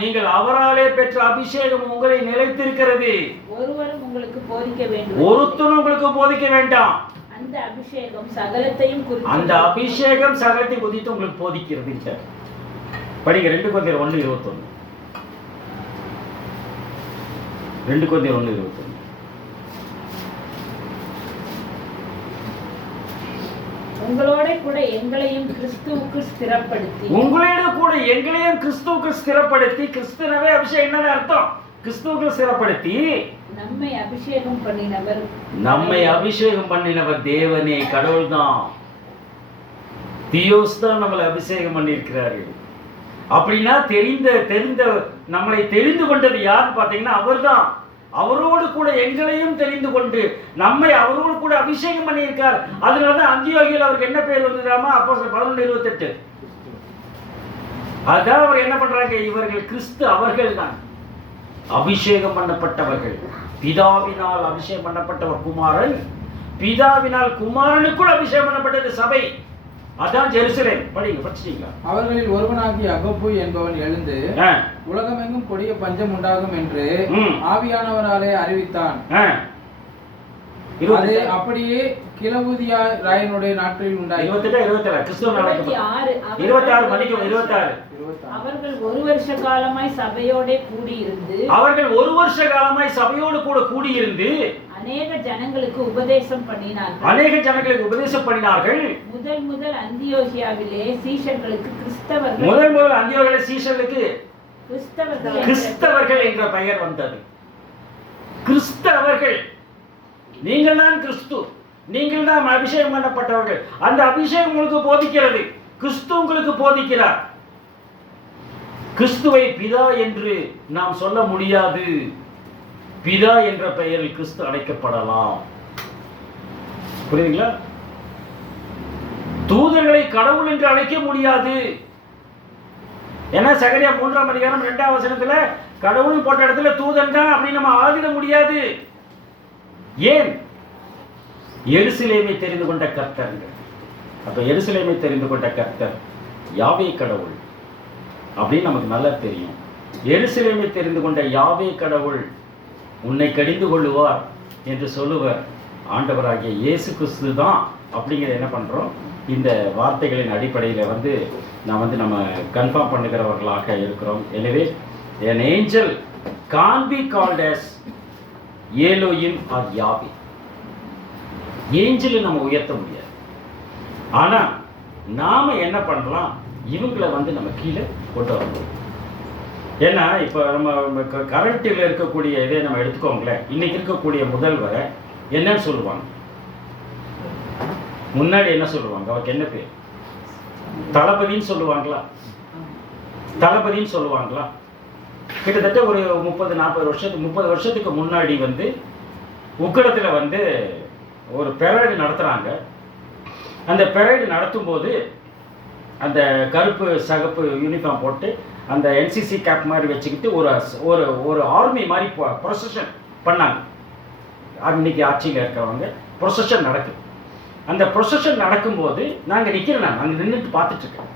நீங்கள் அவராலே பெற்ற அபிஷேகம் உங்களில் நிலைத்திருக்கிறது. ஒருவரும் உங்களுக்கு போதிக்க வேண்டும். ஒருத்தரும் உங்களுக்கு போதிக்க வேண்டாம். அந்த அபிஷேகம் சகலத்தையும் குறித்து. அந்த அபிஷேகம் சகலத்தையும் குறித்து உங்களுக்கு போதிக்கிறது. படிங்க 2 கொரிந்தியர் 1:21. 2 கொரிந்தியர் 1:21. உங்களோட கூட எங்களையும் கிறிஸ்துவுக்கு ஸ்திரப்படுத்தி. உங்களோட கூட எங்களையும் கிறிஸ்துவுக்கு ஸ்திரப்படுத்தி. கிறிஸ்துவே அபிஷேகம் என்ன அர்த்தம்? கிறிஸ்துவுக்கு ஸ்திரப்படுத்தி நம்மை அபிஷேகம் பண்ணினவர். நம்மை அபிஷேகம் பண்ணினவர் தேவனே, கடவுள் தான். தியோஸ் தான் நம்மளை அபிஷேகம் பண்ணியிருக்கிறாரு. அப்படின்னா தெரிந்த நம்மளை தெரிந்து கொண்டது யாருன்னு பார்த்தீங்கன்னா அவர்தான். அவரோடு கூட எங்களையும் தெரிந்து கொண்டு நம்மை அவரோடு கூட அபிஷேகம் பண்ணியிருக்கார். அதனாலதான் அந்தியோகியில் அவருக்கு என்ன பேர் வந்ததாமா? அப்போஸ்தலர் 11:28. அதான் அவர் என்ன பண்றாங்க? இவர்கள் கிறிஸ்து, அவர்கள் தான் அபிஷேகம் பண்ணப்பட்டவர்கள். பிதாவினால் அபிஷேகம் பண்ணப்பட்டவர் குமாரன். பிதாவினால் குமாரனுக்குள் அபிஷேகம் பண்ணப்பட்டது சபை. அதான் ஜெருசலேம். படிச்சீங்களா? அவர்களில் ஒருவனாகிய அகப்பு என்பவன் எழுந்து உலகமெங்கும் கொடிய பஞ்சம் உண்டாகும் என்று ஆவியானவராலே அறிவித்தான். அது அப்படியே கிலவுதியா ராயனுடைய நாட்களில் உண்டாயிற்று. 27 கிறிஸ்துவ நாளுக்கு 26 மணிக்கு 26. அவர்கள் 1 வருஷ காலமாய் சபையோடு கூடியிருந்து. அவர்கள் 1 வருஷ காலமாய் சபையோடு கூட கூடியிருந்து அநேக ஜனங்களுக்கு உபதேசம் பண்ணினார்கள். அநேக ஜனங்களுக்கு உபதேசம் பண்ணினார்கள். முதல் அந்தியோகியாவிலே சீஷர்களுக்கு கிறிஸ்தவர்கள். முதல் அந்தியோகியாவிலே சீஷர்களுக்கு கிறிஸ்தவர்கள் என்ற பெயர் வந்தது. கிறிஸ்தவர்கள். நீங்கள் தான் கிறிஸ்து, நீங்கள் தான் அபிஷேகம் பண்ணப்பட்டவர்கள். அந்த அபிஷேகம் உங்களுக்கு போதிக்கிறது. கிறிஸ்து உங்களுக்கு போதிக்கிறார். கிறிஸ்துவை பிதா என்று நாம் சொல்ல முடியாது. பிதா என்ற பெயரில் கிறிஸ்து அழைக்கப்படலாம். புரியுதுங்களா? தூதர்களை கடவுள் என்று அழைக்க முடியாது. ஏன்னா சகரியா 3:2 கடவுள் போட்ட இடத்துல தூதன் தான் அப்படின்னு நம்ம ஆதிட முடியாது. ஏன்? எருசலேமை தெரிந்து கொண்ட கர்த்தர். அப்ப எருசலேமை தெரிந்து கொண்ட கர்த்தர் யாவே கடவுள் அப்படின்னு நமக்கு நல்லா தெரியும். எருசலேமை தெரிந்து கொண்ட யாவே கடவுள் உன்னை கடிந்து கொள்ளுவார் என்று சொல்லுவார் ஆண்டவராகிய இயேசு கிறிஸ்து தான் அப்படிங்கிறத என்ன பண்ணுறோம்? இந்த வார்த்தைகளின் அடிப்படையில் நம்ம கன்ஃபார்ம் பண்ணுகிறவர்களாக இருக்கிறோம். எனவே an angel can't be called as Elohim or Yahweh. ஏஞ்சலை நம்ம உயர்த்த முடியாது. ஆனால் நாம் என்ன பண்ணலாம்? இவங்களை நம்ம கீழே கொண்டு வரணும். ஏன்னா இப்போ நம்ம கரண்ட்டில் இருக்கக்கூடிய இதே நம்ம எடுத்துக்கோங்களேன். இன்னைக்கு இருக்கக்கூடிய முதல்வரை என்னன்னு சொல்லுவாங்க? முன்னாடி என்ன சொல்லுவாங்க? அவருக்கு என்ன பேர்? தளபதின்னு சொல்லுவாங்களா? தளபதின்னு சொல்லுவாங்களா? கிட்டத்தட்ட ஒரு 30 வருஷத்துக்கு முன்னாடி உக்கடத்தில் ஒரு பெரேடு நடத்துகிறாங்க. அந்த பெரேடு நடத்தும் போது அந்த கருப்பு சகப்பு யூனிஃபார்ம் போட்டு அந்த என்சிசி கேப் மாதிரி வச்சுக்கிட்டு ஒரு ஒரு ஒரு ஆர்மி மாதிரி ப்ரொசஷன் பண்ணாங்க. அன்னைக்கு ஆட்சியில் இருக்கிறவங்க ப்ரொசஷன் நடக்குது. அந்த ப்ரொசஷன் நடக்கும்போது நாங்கள் நிற்கிறேன், நான் அங்கே நின்றுட்டு பார்த்துட்ருக்கேன்.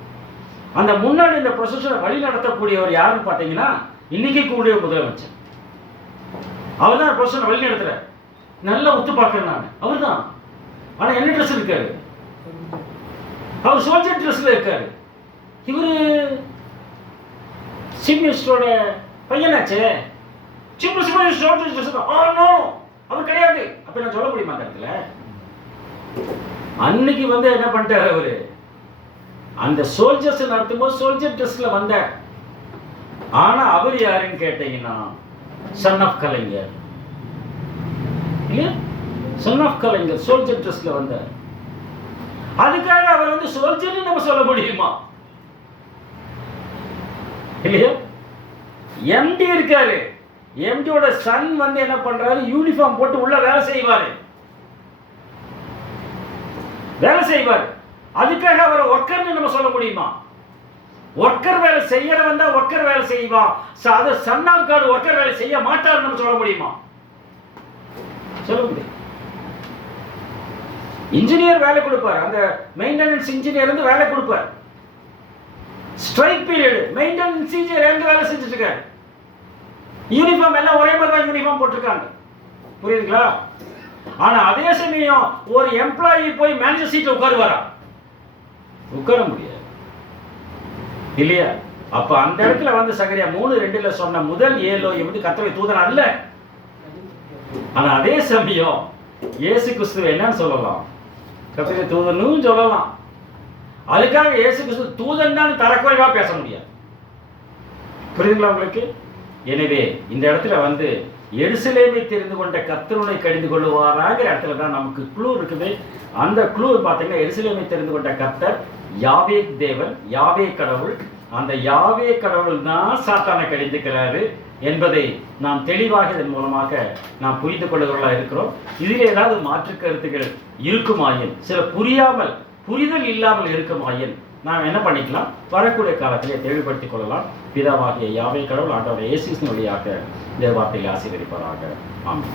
அந்த முன்னாடி இந்த ப்ரொசஷனை வழி நடத்தக்கூடியவர் யாருன்னு பார்த்தீங்கன்னா இன்னைக்கு கூடிய முதலமைச்சர். அவர் தான் ப்ரொசஷனை வழி நடத்துகிறார். நல்லா ஒத்து பார்க்குறேன் நான், அவர் தான். ஆனால் என்ன ட்ரெஸ் இருக்காரு? அவர் சோல்ஜர் ட்ரெஸ்ல இருக்காரு. இவரு சீஃப் மினிஸ்டரோட பையனாச்சே. சீஃப் மினிஸ்டர் சோல்ஜர் ட்ரெஸ் தான். அவர் கிடையாது. அப்ப நான் சொல்ல முடியுமா அந்த இடத்துல? அன்னைக்கு வந்து என்ன பண்ணிட்டாரு அவரு? அந்த சோல்ஜர்ஸ் நடத்தும் போது சோல்ஜர் ட்ரெஸ்ல வந்தார். ஆனா அவர் யாருன்னு கேட்டீங்கன்னா சன் ஆஃப் கலைஞர். இல்லையா? சன் ஆஃப் கலைஞர் சோல்ஜர் ட்ரெஸ்ல வந்தார். அதுக்காக அவர் வந்து சோல்ஜர்னு நம்ம சொல்ல முடியுமா? இல்லையா? எம்டி இருக்காரு. எம்டியோட சன் வந்து என்ன பண்றாரு? யூனிஃபார்ம் போட்டு உள்ள வேலை செய்வாரு. அதுக்காக அவரை ஒர்க்கர்னு நம்ம சொல்ல முடியுமா? ஒர்க்கர் வேலை செய்யறவன் தான் ஒர்க்கர் வேலை செய்வான். அது சன் ஆஃப் காட் ஒர்க்கர் வேலை செய்ய மாட்டாருன்னு நம்ம சொல்ல முடியுமா? சொல்ல முடியும். இன்ஜினியர் வேலை கொடுப்பார். அந்த மெயின்டெனன்ஸ் இன்ஜினியர் வந்து வேலை கொடுப்பார். ஸ்ட்ரைக் பீரியட் மெயின்டெனன்ஸ் இன்ஜினியர் எங்க வேலை செஞ்சுட்டு இருக்காரு. யூனிஃபார்ம் எல்லாம் ஒரே மாதிரி தான் யூனிஃபார்ம் போட்டிருக்காங்க. புரியுதுங்களா? ஆனா அதே சமயம் ஒரு எம்ப்ளாயி போய் மேனேஜர் சீட்ல உட்காருவாரா? உட்கார முடியாது. இல்லையா? அப்ப அந்த இடத்துல வந்து சகரியா 3:2 சொன்ன முதல் ஏலோய் வந்து கர்த்தருடைய தூதன் அல்ல. ஆனா அதே சமயம் இயேசு கிறிஸ்துவை என்னன்னு சொல்லலாம்? கர்த்தருடைய தூதனும் சொல்லலாம். அதுக்காக இயேசு கிறிஸ்து தூதன் தான் தரக்குறைவா பேச முடியாது. புரியுதுங்களா உங்களுக்கு? எனவே இந்த இடத்துல வந்து எருசலேமை தெரிந்து கொண்ட கர்த்தருனை கடிந்து கொள்ளுவாராங்கிற இடத்துல தான் நமக்கு க்ளூ இருக்குது. அந்த க்ளூ பார்த்தீங்கன்னா எருசலேமை தெரிந்து கொண்ட கர்த்தர் யாவே தேவன், யாவே கடவுள். அந்த யாவே கடவுள் தான் சாத்தானை கடிந்துக்கிறாரு என்பதை நாம் தெளிவாக இதன் மூலமாக நாம் புரிந்து கொள்ளுகிறவர்களாக இருக்கிறோம். இதில் ஏதாவது மாற்று கருத்துக்கள் இருக்குமாயின், சில புரிதல் இல்லாமல் இருக்குமாயின் நாம் என்ன பண்ணிக்கலாம்? வரக்கூடிய காலத்திலே தெளிவுபடுத்திக் கொள்ளலாம். பிதாவாகிய யாவே கடவுள் ஆண்டவர் இயேசு கிறிஸ்துவின் வழியாக இந்த வார்த்தையை ஆசீர்வதிப்பாராக. ஆமென்.